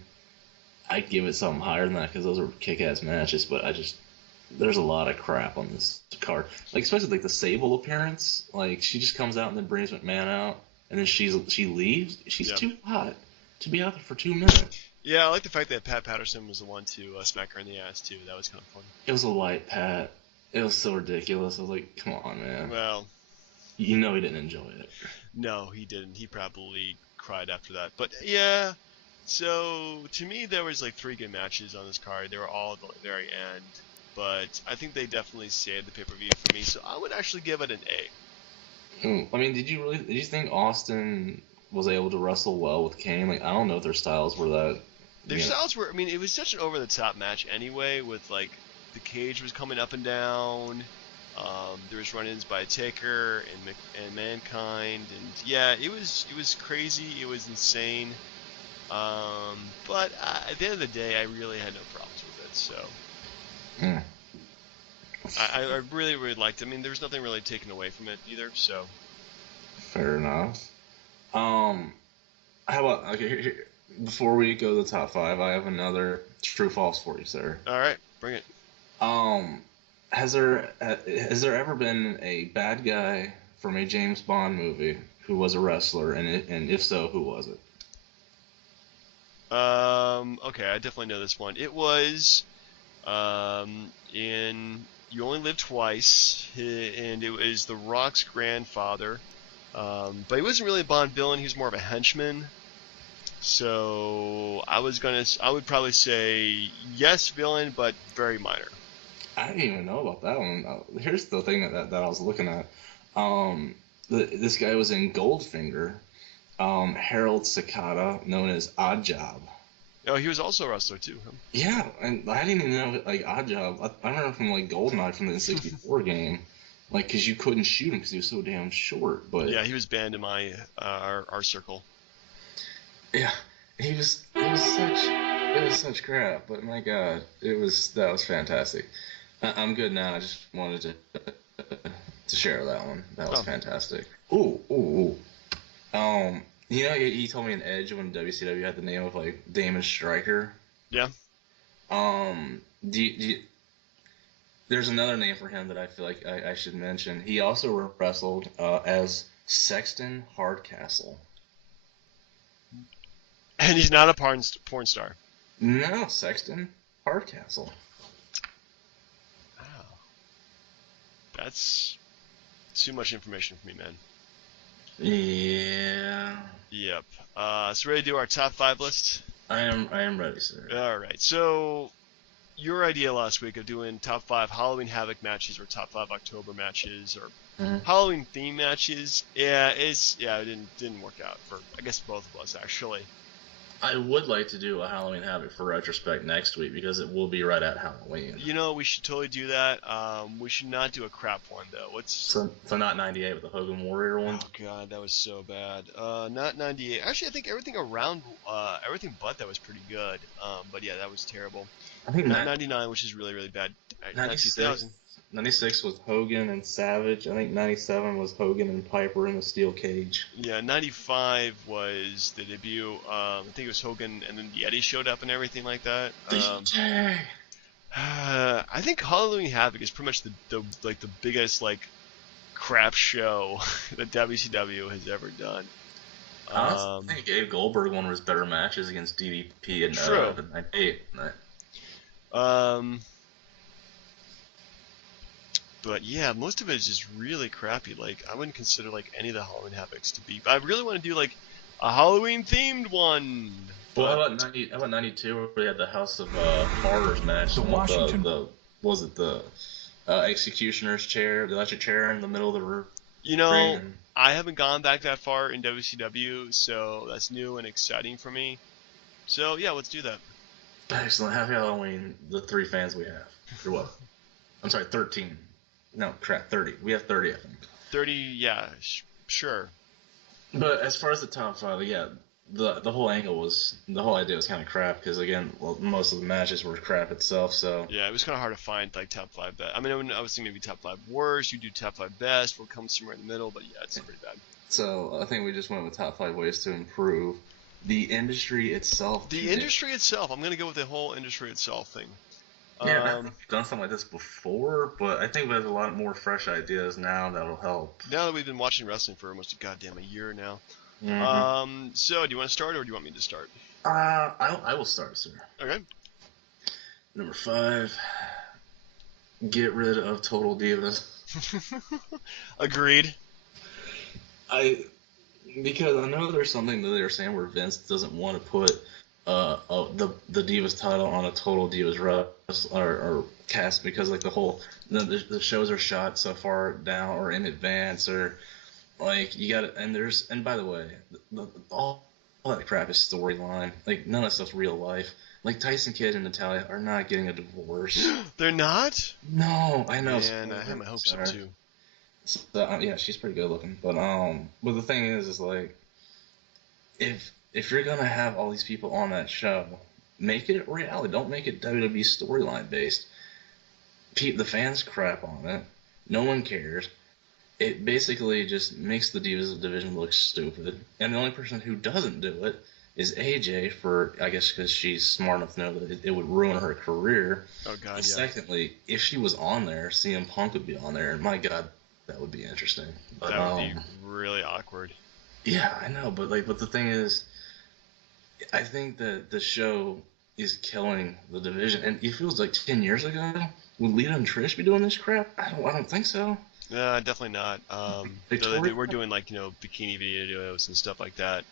I'd give it something higher than that because those are kick-ass matches. But there's a lot of crap on this card. Like, especially like the Sable appearance. Like, she just comes out and then brings McMahon out, and then she leaves. She's too hot to be out there for 2 minutes. Yeah, I like the fact that Pat Patterson was the one to smack her in the ass too. That was kind of fun. It was a light Pat. It was so ridiculous. I was like, come on, man. Well, he didn't enjoy it. No, he didn't. He probably cried after that. But yeah, so to me there was like 3 good matches on this card. They were all at the very end. But I think they definitely saved the pay-per-view for me. So I would actually give it an A. I mean, did you think Austin was able to wrestle well with Kane? Like, I don't know if their styles were that. Their styles were. I mean, it was such an over-the-top match anyway. With like the cage was coming up and down. There was run-ins by Taker and Mankind, and yeah, it was crazy. It was insane. But at the end of the day, I really had no problems with it. So. I really, really liked it. I mean, there was nothing really taken away from it either, so. Fair enough. How about, okay, here, before we go to the top 5, I have another true-false for you, sir. All right, bring it. Has there ever been a bad guy from a James Bond movie who was a wrestler, and if so, who was it? Okay, I definitely know this one. It was, in You Only Live Twice, and it was The Rock's grandfather. But he wasn't really a Bond villain. He was more of a henchman. So I would probably say yes, villain, but very minor. I didn't even know about that one. Here's the thing that I was looking at. This guy was in Goldfinger. Harold Cicada, known as Odd Job. Oh, he was also a wrestler too. Huh? Yeah, and I didn't even know, like, Odd Job. I remember from like GoldenEye from the N64 game, like, because you couldn't shoot him because he was so damn short. But yeah, he was banned in my our circle. Yeah, it was such crap. But my God, that was fantastic. I'm good now. I just wanted to share that one. That was fantastic. Ooh. He told me in Edge when WCW had the name of like Damon Stryker. Yeah. There's another name for him that I feel like I should mention. He also wrestled as Sexton Hardcastle. And he's not a porn star. No, Sexton Hardcastle. Wow. That's too much information for me, man. Yeah. Yep. So ready to do our top 5 list? I am ready, sir. All right. So your idea last week of doing top 5 Halloween Havoc matches or top 5 October matches or Halloween theme matches, it didn't work out for I guess both of us actually. I would like to do a Halloween Havoc for retrospect next week because it will be right at Halloween. You know, we should totally do that. We should not do a crap one though. So not 98 with the Hogan Warrior one. Oh god, that was so bad. Not 98. Actually, I think everything around, everything but that was pretty good. But yeah, that was terrible. I think Not 99, which is really really bad. 96 was Hogan and Savage. I think 97 was Hogan and Piper in the steel cage. Yeah, 95 was the debut. I think it was Hogan, and then Yeti showed up and everything like that. I think Halloween Havoc is pretty much the biggest crap show that WCW has ever done. I think Dave Goldberg one of his better matches against DDP and True. 98. But yeah, most of it is just really crappy. Like, I wouldn't consider any of the Halloween Havocs to be. But I really want to do a Halloween themed one. Well, how about 92 where we had the House of Horrors match? The executioner's chair, the electric chair in the middle of the room. You know, I haven't gone back that far in WCW, so that's new and exciting for me. So yeah, let's do that. Excellent. Happy Halloween, the 3 fans we have. Or what? I'm sorry, 13. No, crap, 30. We have 30, I think. 30, yeah, sure. But as far as the top 5, yeah, the whole idea was kind of crap because again, most of the matches were crap itself. So yeah, it was kind of hard to find top 5 best. I mean, I was thinking maybe top 5 worst. You do top 5 best. We'll come somewhere in the middle, but yeah, it's pretty bad. So I think we just went with top 5 ways to improve the industry itself. The industry itself. I'm gonna go with the whole industry itself thing. Yeah, we've done something like this before, but I think we have a lot more fresh ideas now that'll help. Now that we've been watching wrestling for almost a year now. Mm-hmm. So do you want to start or do you want me to start? I will start, sir. Okay. Number 5, get rid of Total Divas. Agreed. Because I know there's something that they're saying where Vince doesn't want to put the Divas title on a Total Divas or cast because the shows are shot so far down or in advance or you got to and by the way all that crap is storyline. None of that stuff's real life. Tyson Kidd and Natalya are not getting a divorce. They're not? No, I know. Man, I have my hopes up too. So, yeah, she's pretty good looking, but the thing is if you're gonna have all these people on that show, make it reality. Don't make it WWE storyline based. The fans crap on it. No one cares. It basically just makes the Divas division look stupid. And the only person who doesn't do it is AJ I guess because she's smart enough to know that it would ruin her career. Oh God, and yeah. Secondly, if she was on there, CM Punk would be on there, and my God, that would be interesting. But, that would be really awkward. Yeah, I know, but the thing is, I think that the show is killing the division. And it feels 10 years ago, would Lita and Trish be doing this crap? I don't think so. No, definitely not. They were doing bikini videos and stuff like that.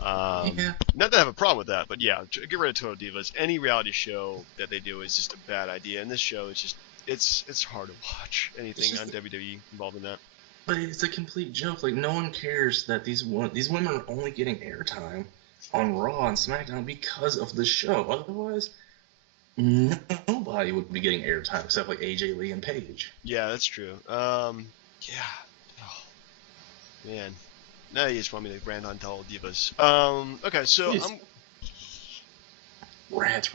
Yeah. Not that I have a problem with that, but yeah, get rid of Total Divas. Any reality show that they do is just a bad idea, and this show is just it's hard to watch anything on WWE involved in that. But it's a complete joke. No one cares that these women are only getting airtime on Raw and SmackDown because of the show. Otherwise, nobody would be getting airtime except AJ Lee and Paige. Yeah, that's true. Yeah. Oh, man. Now you just want me to rant on Total Divas. Okay, so Rants.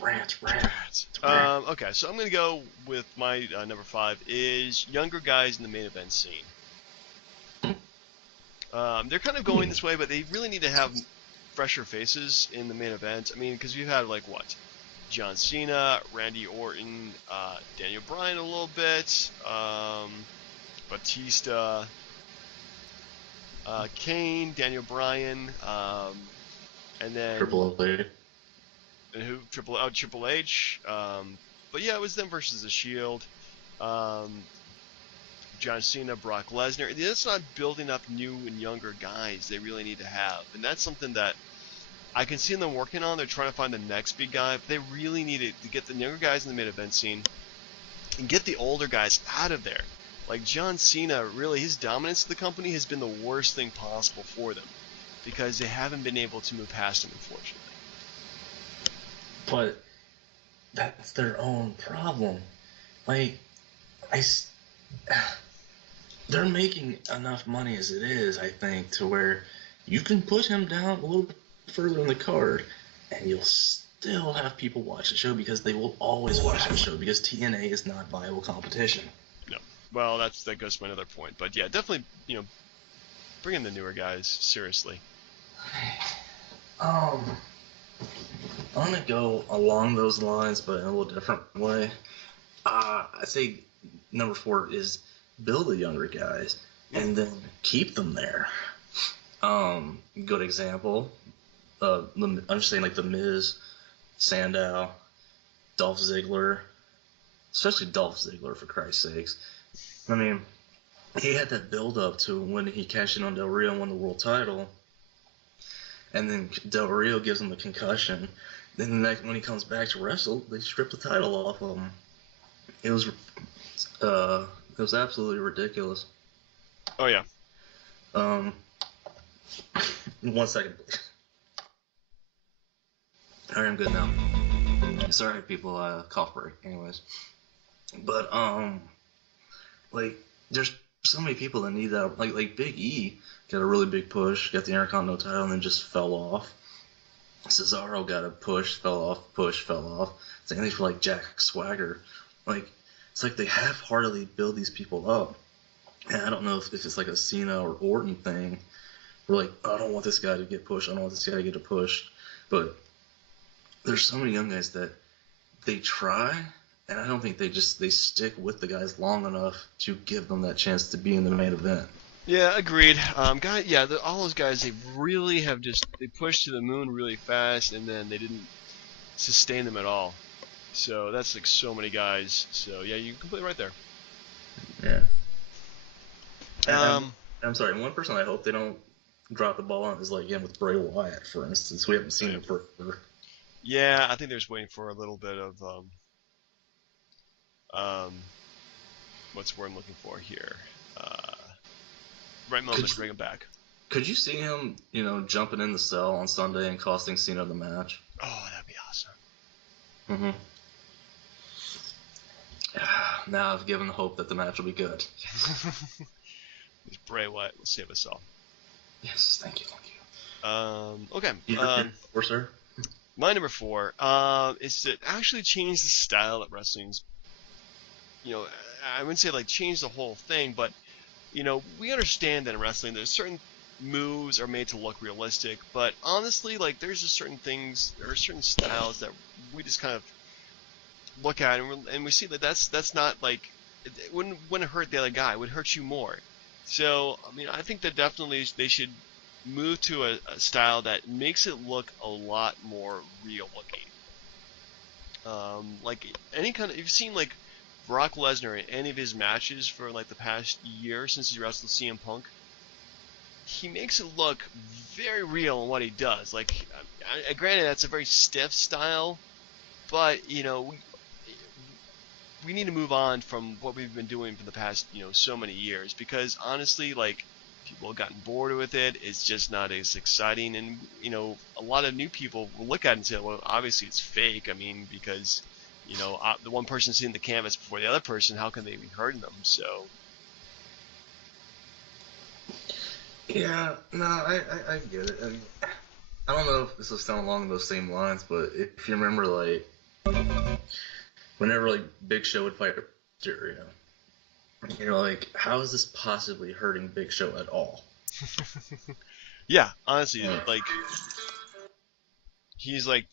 Okay, so I'm going to go with my number 5 is younger guys in the main event scene. They're kind of going this way, but they really need to have fresher faces in the main event. I mean, because we've had John Cena, Randy Orton, Daniel Bryan a little bit, Batista, Kane, Daniel Bryan, and then Triple H. And who? Triple H. But yeah, it was them versus the Shield. John Cena, Brock Lesnar. It's not building up new and younger guys they really need to have, and that's something that I can see them working on. They're trying to find the next big guy, but they really need to get the younger guys in the main event scene and get the older guys out of there. John Cena, really, his dominance of the company has been the worst thing possible for them because they haven't been able to move past him, unfortunately. but that's their own problem. Like, they're making enough money as it is, I think, to where you can put him down a little bit further in the card, and you'll still have people watch the show because they will always watch the show because TNA is not viable competition. No. Well, that goes to my another point. But yeah, definitely, bring in the newer guys, seriously. I'm gonna go along those lines, but in a little different way. I say number 4 is build the younger guys and then keep them there. Good example. I'm just saying, like, The Miz, Sandow, Dolph Ziggler, especially Dolph Ziggler, for Christ's sakes. I mean, he had that build up to when he cashed in on Del Rio and won the world title, and then Del Rio gives him a concussion. Then when he comes back to wrestle, they strip the title off of him. It was absolutely ridiculous. Oh yeah. 1 second, please. Alright, I'm good now. Sorry, people. Cough break. Anyways, but like, there's so many people that need that. Like Big E got a really big push, got the Intercontinental title, and then just fell off. Cesaro got a push, fell off. Same thing for like Jack Swagger. Like, it's like they half-heartedly build these people up. And I don't know if it's like a Cena or Orton thing. We're like, I don't want this guy to get pushed. I don't want this guy to get a push. But there's so many young guys that they try, and I don't think they stick with the guys long enough to give them that chance to be in the main event. Yeah, agreed. All those guys, they really have they pushed to the moon really fast, and then they didn't sustain them at all. So that's like so many guys. So yeah, you're completely right there. Yeah. I'm sorry. One person I hope they don't drop the ball on is, like, again, with Bray Wyatt, for instance. We haven't seen him forever. Yeah, I think they're just waiting for a little bit of what's the word I'm looking for here? Right moment to bring him back. Could you see him, jumping in the cell on Sunday and costing Cena the match? Oh, that'd be awesome. Now I've given hope that the match will be good. Bray Wyatt will save us all. Yes, thank you. Okay. Or sir? My number 4 is to actually change the style that wrestling's. I wouldn't say like change the whole thing, but we understand that in wrestling there's certain moves are made to look realistic, but honestly, like, there's just certain things, there are certain styles that we just kind of look at and we see that that's not, like, it wouldn't hurt the other guy, it would hurt you more. So I mean, I think that definitely they should move to a style that makes it look a lot more real looking. Like any kind of, you've seen like Brock Lesnar in any of his matches for like the past year since he wrestled CM Punk, he makes it look very real in what he does. Like, granted, that's a very stiff style, but we need to move on from what we've been doing for the past so many years, because honestly, like, people have gotten bored with it. It's just not as exciting, and a lot of new people will look at it and say, well, obviously it's fake. I mean, because the one person seeing the canvas before the other person, how can they be hurting them? So yeah, no, I get it. And I don't know if this will sound along those same lines, but if you remember, like, whenever, like, Big Show would fight Mysterio, you're like, how is this possibly hurting Big Show at all? Yeah, honestly, like, he's like,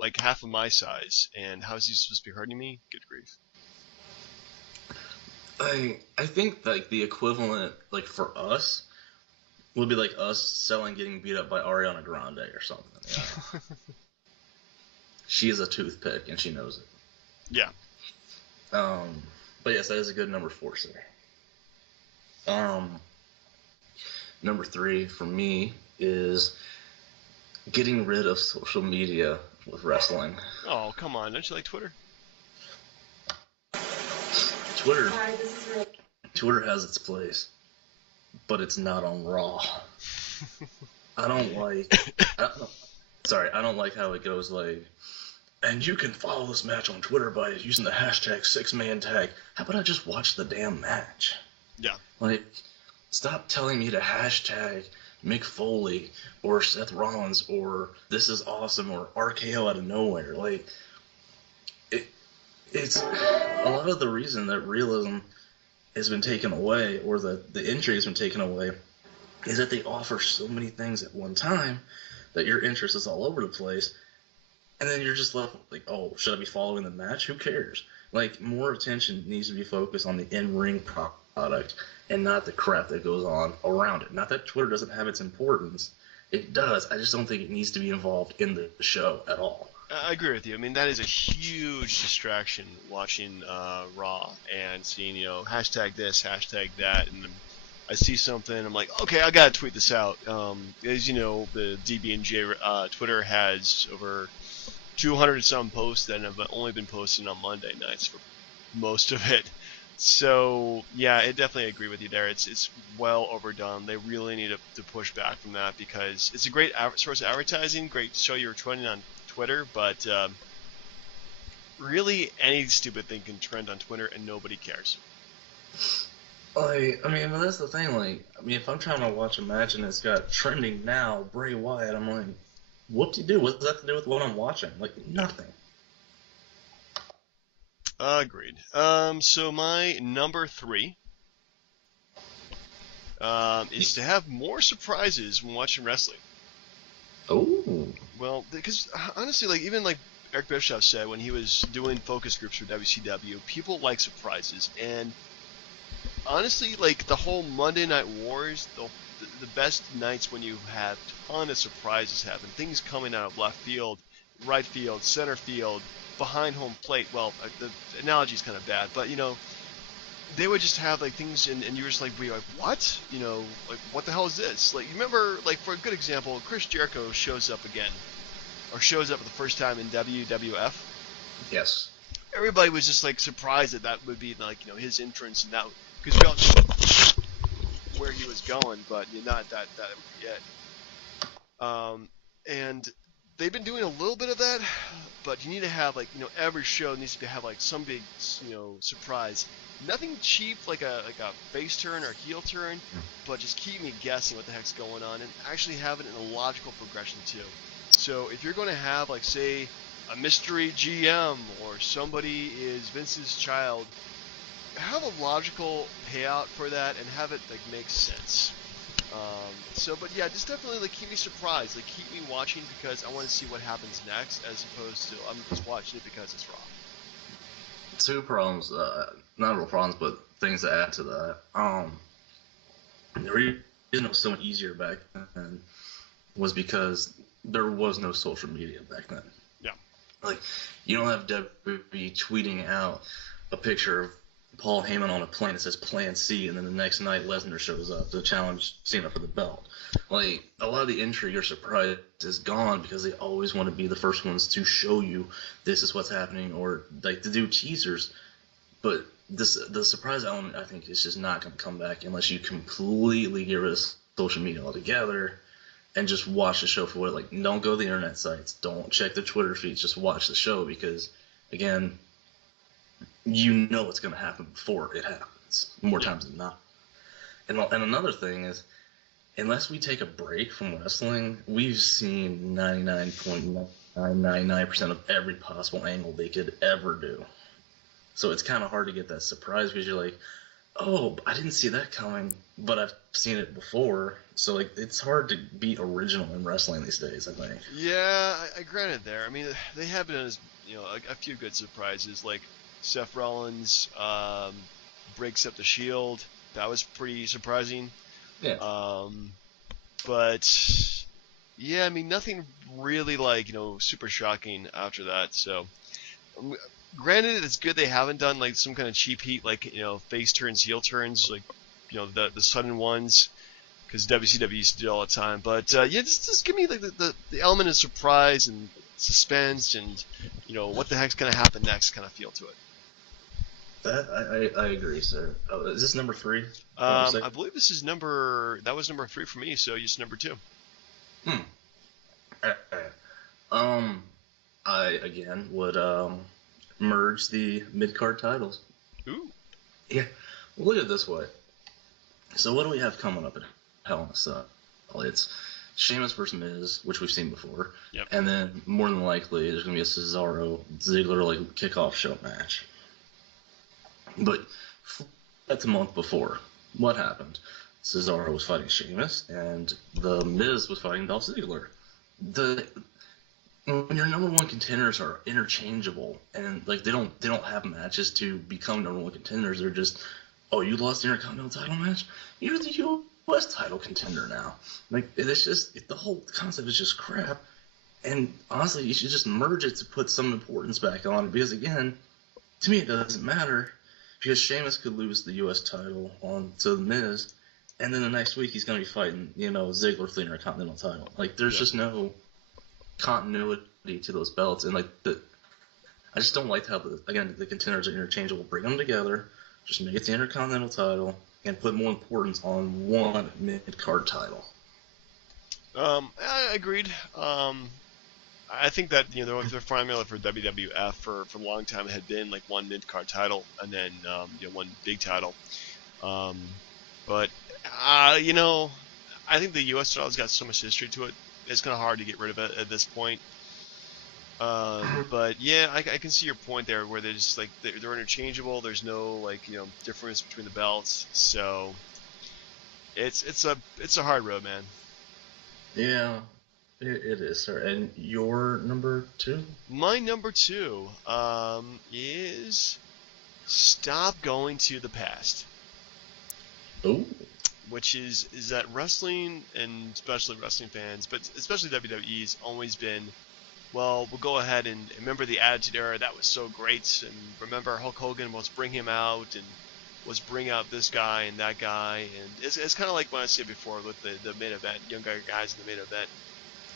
like half of my size, and how is he supposed to be hurting me? Good grief. I think, like, the equivalent, like, for us would be like us selling getting beat up by Ariana Grande or something. She is a toothpick, and she knows it. Yeah. But yes, that is a good number 4, sir. Number 3 for me is getting rid of social media with wrestling. Oh, come on. Don't you like Twitter? Twitter has its place, but it's not on Raw. I don't like how it goes, like, and you can follow this match on Twitter by using the hashtag 6-man tag. How about I just watch the damn match? Yeah. Like, stop telling me to hashtag Mick Foley or Seth Rollins or This Is Awesome or RKO out of nowhere. Like, it's a lot of the reason that realism has been taken away, or the intrigue has been taken away, is that they offer so many things at one time that your interest is all over the place, and then you're just left like, oh, should I be following the match? Who cares? Like, more attention needs to be focused on the in-ring product and not the crap that goes on around it. Not that Twitter doesn't have its importance. It does. I just don't think it needs to be involved in the show at all. I agree with you. I mean, that is a huge distraction watching Raw and seeing, hashtag this, hashtag that, and I see something, I'm like, okay, I gotta tweet this out. As you know, the DB&J Twitter has over 200 some posts that have only been posted on Monday nights for most of it. So yeah, I definitely agree with you there. It's well overdone. They really need to push back from that, because it's a great source of advertising, great to show you're trending on Twitter, but really any stupid thing can trend on Twitter and nobody cares. Like, I mean, but that's the thing. Like, I mean, if I'm trying to watch a match and it's got trending now Bray Wyatt, I'm like, whoop-de-doo, what does that have to do with what I'm watching? Like, nothing. Agreed. So my number 3 is to have more surprises when watching wrestling. Oh. Well, because honestly, like even like Eric Bischoff said when he was doing focus groups for WCW, people like surprises, and honestly, like the whole Monday Night Wars, the best nights when you have a ton of surprises happen, things coming out of left field, right field, center field, behind home plate. Well, the analogy is kind of bad, but they would just have like things, and you were just like, what? Like what the hell is this? Like you remember, like for a good example, Chris Jericho shows up again, or shows up for the first time in WWF. Yes. Everybody was just like surprised that would be like his entrance, and that because we all knew where he was going, but not that yet. And they've been doing a little bit of that, but you need to have like every show needs to have like some big surprise. Nothing cheap like a face turn or heel turn, but just keep me guessing what the heck's going on, and actually have it in a logical progression too. So if you're going to have like say a mystery GM or somebody is Vince's child, have a logical payout for that and have it like make sense. But yeah, just definitely like keep me surprised, like keep me watching because I want to see what happens next, as opposed to I'm just watching it because it's Raw. Two problems, not real problems, but things to add to that. The reason it was so much easier back then was because there was no social media back then. Yeah. Like, you don't have WWE tweeting out a picture of Paul Heyman on a plane that says Plan C, and then the next night Lesnar shows up to challenge Cena for the belt. Like, a lot of the intrigue or surprise is gone because they always want to be the first ones to show you this is what's happening, or like to do teasers. But the surprise element, I think, is just not going to come back unless you completely get rid of social media altogether and just watch the show for what. Like, don't go to the internet sites, don't check the Twitter feeds, just watch the show because, again, you know what's going to happen before it happens, more times than not. And another thing is, unless we take a break from wrestling, we've seen 99.999% of every possible angle they could ever do. So it's kind of hard to get that surprise because you're like, oh, I didn't see that coming, but I've seen it before. So like, it's hard to be original in wrestling these days, I think. Yeah, I granted there. I mean, they have been a few good surprises, like Seth Rollins breaks up the Shield. That was pretty surprising. Yeah. But yeah, I mean, nothing really like super shocking after that. So, granted, it's good they haven't done like some kind of cheap heat, like face turns, heel turns, like the sudden ones, because WCW used to do it all the time. But yeah, just give me like the element of surprise and suspense, and what the heck's gonna happen next kind of feel to it. That I agree, sir. Oh, is this number 3? I believe this is that was number 3 for me, so just number 2. I again, would merge the mid-card titles. Ooh. Yeah. Well, look at it this way. So what do we have coming up at Hell in a Cell? It's Sheamus versus Miz, which we've seen before. Yep. And then, more than likely, there's going to be a Cesaro-Ziggler kickoff show match. But that's a month before. What happened? Cesaro was fighting Sheamus, and the Miz was fighting Dolph Ziggler. When your number one contenders are interchangeable, and they don't have matches to become number one contenders, they're just, oh, you lost the Intercontinental title match? You're the U.S. title contender now. The whole concept is just crap. And honestly, you should just merge it to put some importance back on it, because again, to me it doesn't matter, because Sheamus could lose the U.S. title to The Miz, and then the next week he's going to be fighting, Ziggler for the Intercontinental title. There's just no continuity to those belts, and I just don't like how the contenders are interchangeable. Bring them together, just make it the Intercontinental title, and put more importance on one mid-card title. I agreed. I think that their formula for WWF for a long time had been one mid-card title and then one big title. But I think the U.S. title's got so much history to it. It's kind of hard to get rid of it at this point. But yeah, I can see your point there, where they're just they're interchangeable. There's no difference between the belts, so it's a hard road, man. Yeah, it is, sir. And your number 2? My number 2 is stop going to the past. Oh. Which is that wrestling, and especially wrestling fans, but especially WWE's always been, well, we'll go ahead and remember the Attitude Era, that was so great, and remember Hulk Hogan, let's bring him out, and let's bring out this guy and that guy, and it's kind of like what I said before with the main event, younger guys in the main event.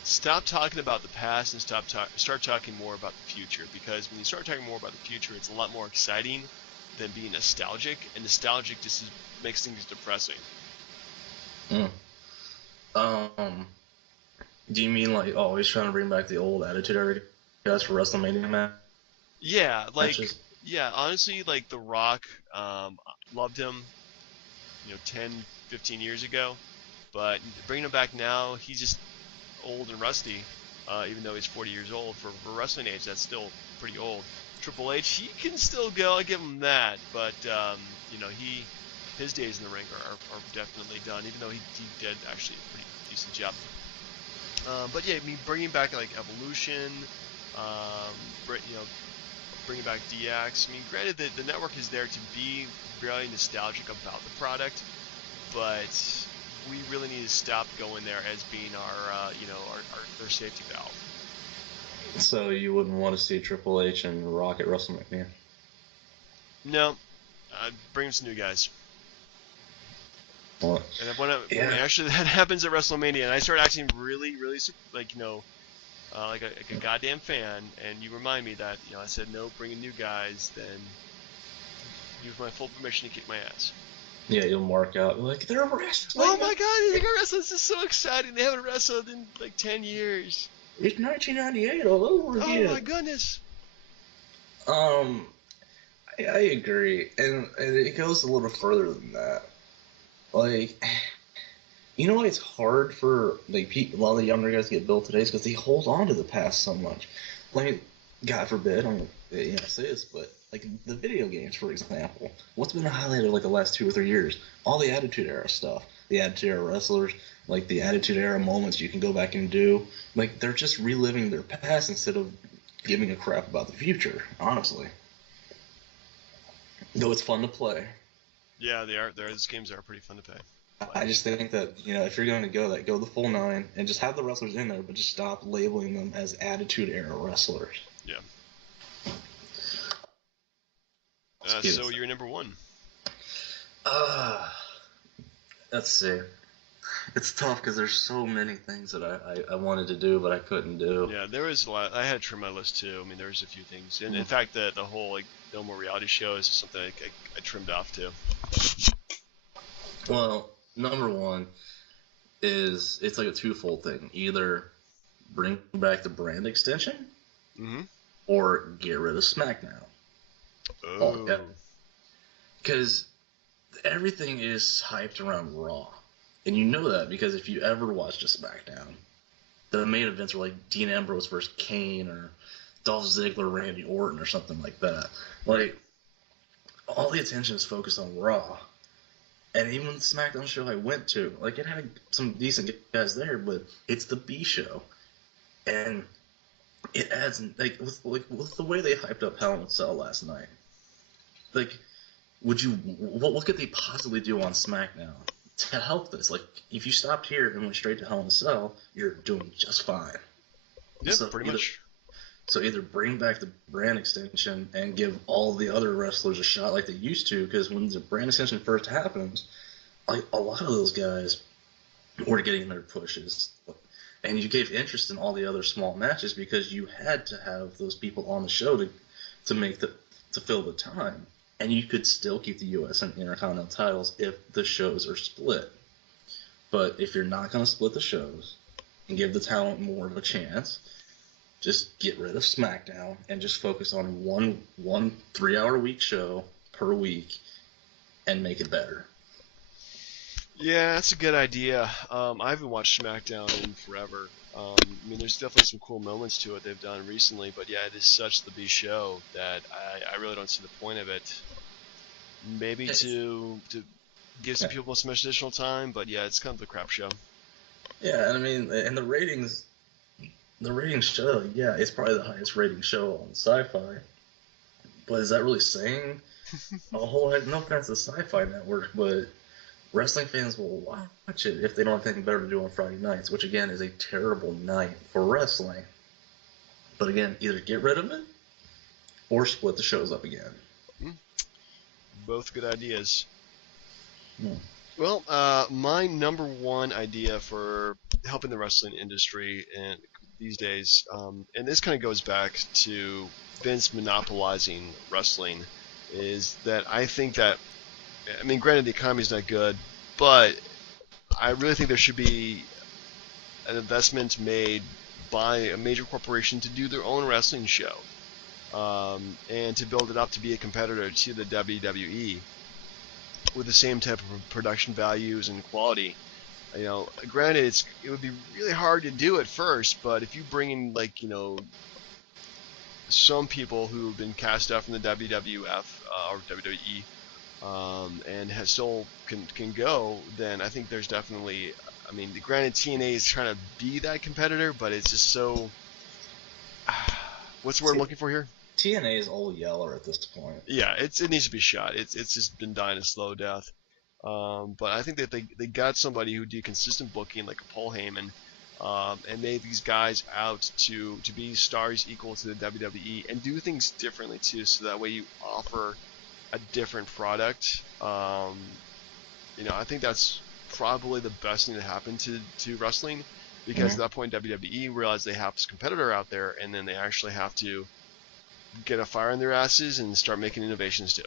Stop talking about the past and start talking more about the future, because when you start talking more about the future, it's a lot more exciting than being nostalgic, and nostalgic just makes things depressing. Do you mean always trying to bring back the old Attitude Era guys for WrestleMania match? Yeah, honestly, The Rock, loved him, 10, 15 years ago, but bringing him back now, he's just old and rusty, even though he's 40 years old. For wrestling age, that's still pretty old. Triple H, he can still go, I give him that, but, his days in the ring are definitely done, even though he did actually a pretty decent job. But yeah, bringing back Evolution, bringing back DX. Granted that the network is there to be really nostalgic about the product, but we really need to stop going there as being our safety valve. So you wouldn't want to see Triple H and Rock at WrestleMania? No, bring some new guys. Well, and when actually that happens at WrestleMania, and I start acting really, really like a goddamn fan, and you remind me that I said no, bring in new guys, then you have my full permission to kick my ass. Yeah, you'll mark out they're wrestling. Oh my god, they're wrestling! This is so exciting. They haven't wrestled in 10 years. It's 1998 all over again. Oh my goodness. I agree, and it goes a little further than that. It's hard for a lot of the younger guys to get built today, is because they hold on to the past so much. God forbid, I'm gonna say this, but the video games, for example, what's been the highlight of the last 2 or 3 years? All the Attitude Era stuff, the Attitude Era wrestlers, the Attitude Era moments you can go back and do. They're just reliving their past instead of giving a crap about the future, honestly. Though it's fun to play. Yeah, they are. These games are pretty fun to play. I just think that, if you're going to go the full 9 and just have the wrestlers in there, but just stop labeling them as Attitude Era wrestlers. Yeah. So you're number 1. Let's see. It's tough because there's so many things that I wanted to do, but I couldn't do. Yeah, there was a lot. I had to trim my list too. There was a few things. And in fact, the whole no more reality show is something I trimmed off too. Well, number 1 is it's a twofold thing. Either bring back the brand extension, or get rid of SmackDown. Oh. Because everything is hyped around Raw. And you know that because if you ever watched a SmackDown, the main events were like Dean Ambrose versus Kane or Dolph Ziggler, Randy Orton or something like that. Like, all the attention is focused on Raw. And even the SmackDown show I went to, like, it had some decent guys there, but it's the B show. And it adds, with the way they hyped up Hell in a Cell last night, like, what could they possibly do on SmackDown to help this? Like, if you stopped here and went straight to Hell in a Cell, you're doing just fine. Yeah, so pretty much. So either bring back the brand extension and give all the other wrestlers a shot like they used to, because when the brand extension first happens, like, a lot of those guys were getting their pushes. And you gave interest in all the other small matches because you had to have those people on the show to fill the time. And you could still keep the U.S. and Intercontinental titles if the shows are split. But if you're not going to split the shows and give the talent more of a chance, just get rid of SmackDown and just focus on one 3-hour-a-week show per week and make it better. Yeah, that's a good idea. I haven't watched SmackDown in forever. I mean, there's definitely some cool moments to it they've done recently, but yeah, it is such the B show that I really don't see the point of it. Maybe to give some people some additional time, but yeah, it's kind of the crap show. Yeah, and I mean, and the ratings show, yeah, it's probably the highest rating show on Sci-Fi. But is that really saying a whole heck? No offense to Sci-Fi Network, but wrestling fans will watch it if they don't have anything better to do on Friday nights, which again is a terrible night for wrestling. But again, either get rid of it or split the shows up again. Both good ideas. Hmm. Well, my number one idea for helping the wrestling industry these days, and this kind of goes back to Vince monopolizing wrestling, is that I think that, I mean, granted the economy's not good, but I really think there should be an investment made by a major corporation to do their own wrestling show, and to build it up to be a competitor to the WWE with the same type of production values and quality. You know, granted, it would be really hard to do at first, but if you bring in, like, you know, some people who have been cast out from the WWF or WWE, and still can go, then I think there's definitely, I mean, granted, TNA is trying to be that competitor, but it's just so, what's the word I'm looking for here? TNA is old yeller at this point. Yeah, it needs to be shot. It's just been dying a slow death. But I think that they got somebody who did consistent booking, like a Paul Heyman, and made these guys out to be stars equal to the WWE, and do things differently too, so that way you offer a different product. You know, I think that's probably the best thing to happen to wrestling, because at that point WWE realized they have this competitor out there, and then they actually have to get a fire in their asses and start making innovations too.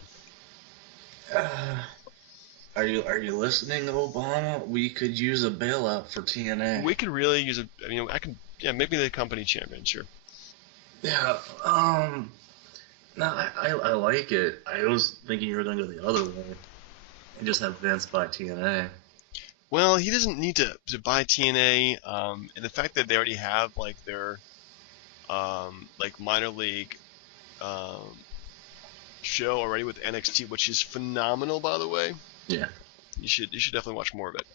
Are you listening, Obama? We could use a bailout for TNA. We could really use make me the company champion, sure. Yeah, no, I like it. I was thinking you were going to go the other way and just have Vince buy TNA. Well, he doesn't need to buy TNA, and the fact that they already have, like, their like minor league show already with NXT, which is phenomenal, by the way. Yeah. You should definitely watch more of it.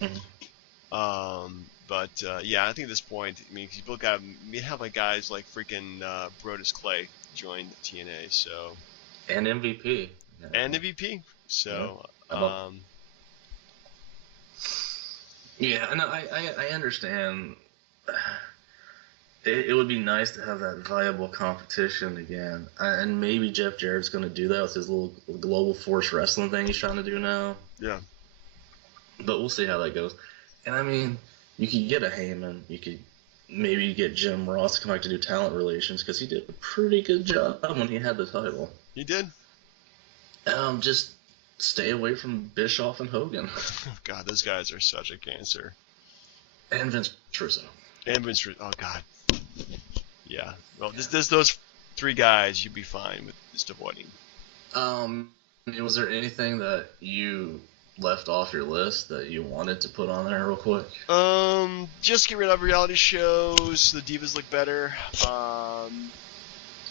Mm-hmm. But yeah, I think at this point, I mean, people have like guys like freaking Brodus Clay join TNA, so. And MVP. Yeah. And MVP. So. Yeah, no, I understand. It would be nice to have that viable competition again. And maybe Jeff Jarrett's going to do that with his little Global Force Wrestling thing he's trying to do now. Yeah. But we'll see how that goes. And I mean, you could get a Heyman. You could maybe get Jim Ross to come back to do talent relations, because he did a pretty good job when he had the title. He did. Just stay away from Bischoff and Hogan. God, those guys are such a cancer. And Vince Russo. Oh God. Yeah. Well, those 3 guys you'd be fine with just avoiding. Was there anything that you left off your list that you wanted to put on there real quick? Just get rid of reality shows. The divas look better.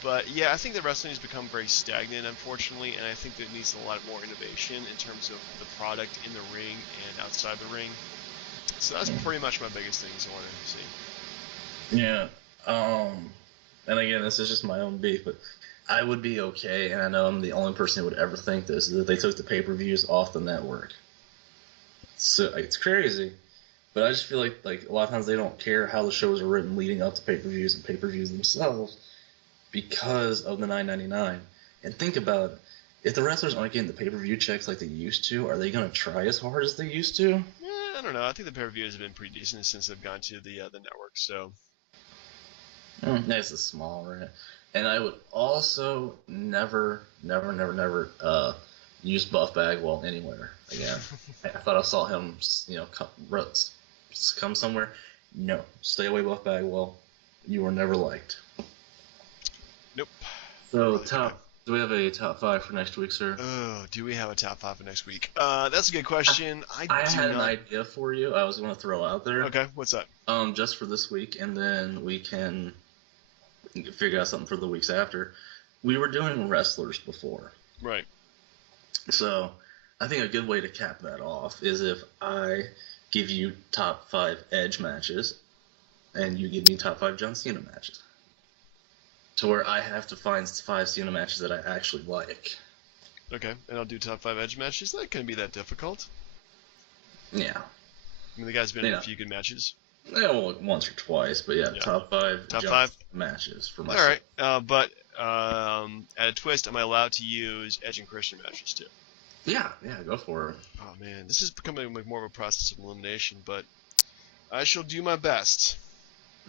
But yeah, I think that wrestling has become very stagnant, unfortunately, and I think that it needs a lot more innovation in terms of the product in the ring and outside the ring. So that's pretty much my biggest things I want to see. Yeah. And again, this is just my own beef, but I would be okay, and I know I'm the only person who would ever think this, that they took the pay-per-views off the network. So it's crazy, but I just feel like a lot of times they don't care how the shows are written leading up to pay-per-views and pay-per-views themselves because of the $9.99. And think about it. If the wrestlers aren't getting the pay-per-view checks like they used to, are they going to try as hard as they used to? Yeah, I don't know. I think the pay-per-views have been pretty decent since they've gone to the network, so... That's a small rant. And I would also never use Buff Bagwell anywhere again. I thought I saw him, come somewhere. No, stay away, Buff Bagwell. You were never liked. Nope. So do we have a top 5 for next week, sir? Oh, do we have a top 5 for next week? That's a good question. I had an idea for you. I was going to throw out there. Okay, what's that? Just for this week, and then we can figure out something for the weeks after. We were doing wrestlers before. Right. So I think a good way to cap that off is if I give you top 5 Edge matches and you give me top 5 John Cena matches. To where I have to find 5 Cena matches that I actually like. Okay, and I'll do top 5 Edge matches. That couldn't be that difficult. Yeah. I mean, the guy's been in a few good matches. Yeah, well, once or twice, but yeah. Top 5 top John 5 matches for myself. All right, but at a twist, am I allowed to use Edge and Christian matches too? Yeah, go for it. Oh man, this is becoming like more of a process of elimination, but I shall do my best.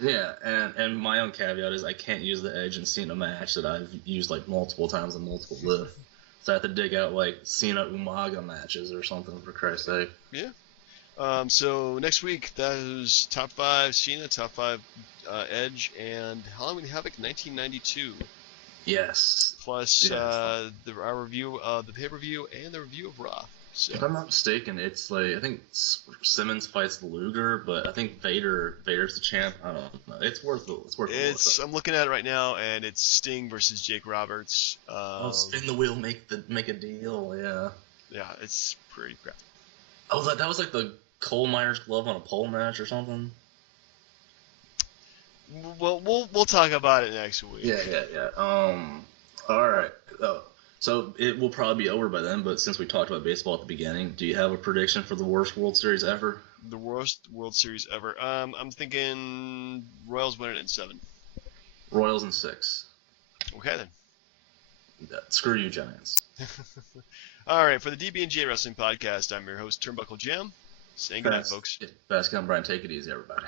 Yeah, and my own caveat is I can't use the Edge and Cena match that I've used like multiple times in multiple lists. So I have to dig out like Cena Umaga matches or something, for Christ's sake. Yeah. So next week, that is top 5 Cena, top 5 Edge, and Halloween Havoc 1992. Yes. Plus our review of the pay-per-view and the review of Raw. So. If I'm not mistaken, it's like I think Simmons fights Luger, but I think Vader's the champ. I don't know. It's worth a look. I'm looking at it right now, and it's Sting versus Jake Roberts. Spin the wheel, make a deal. Yeah. Yeah, it's pretty crap. Oh, that was like the Cole Myers glove on a pole match or something. Well, we'll talk about it next week. Yeah. All right. So it will probably be over by then, but since we talked about baseball at the beginning, do you have a prediction for the worst World Series ever? The worst World Series ever. I'm thinking Royals win it in 7. Royals in 6. Okay then. Screw you, Giants. All right, for the DB&J Wrestling Podcast, I'm your host, Turnbuckle Jim. Saying goodnight, folks. Bascom, Brian, take it easy, everybody.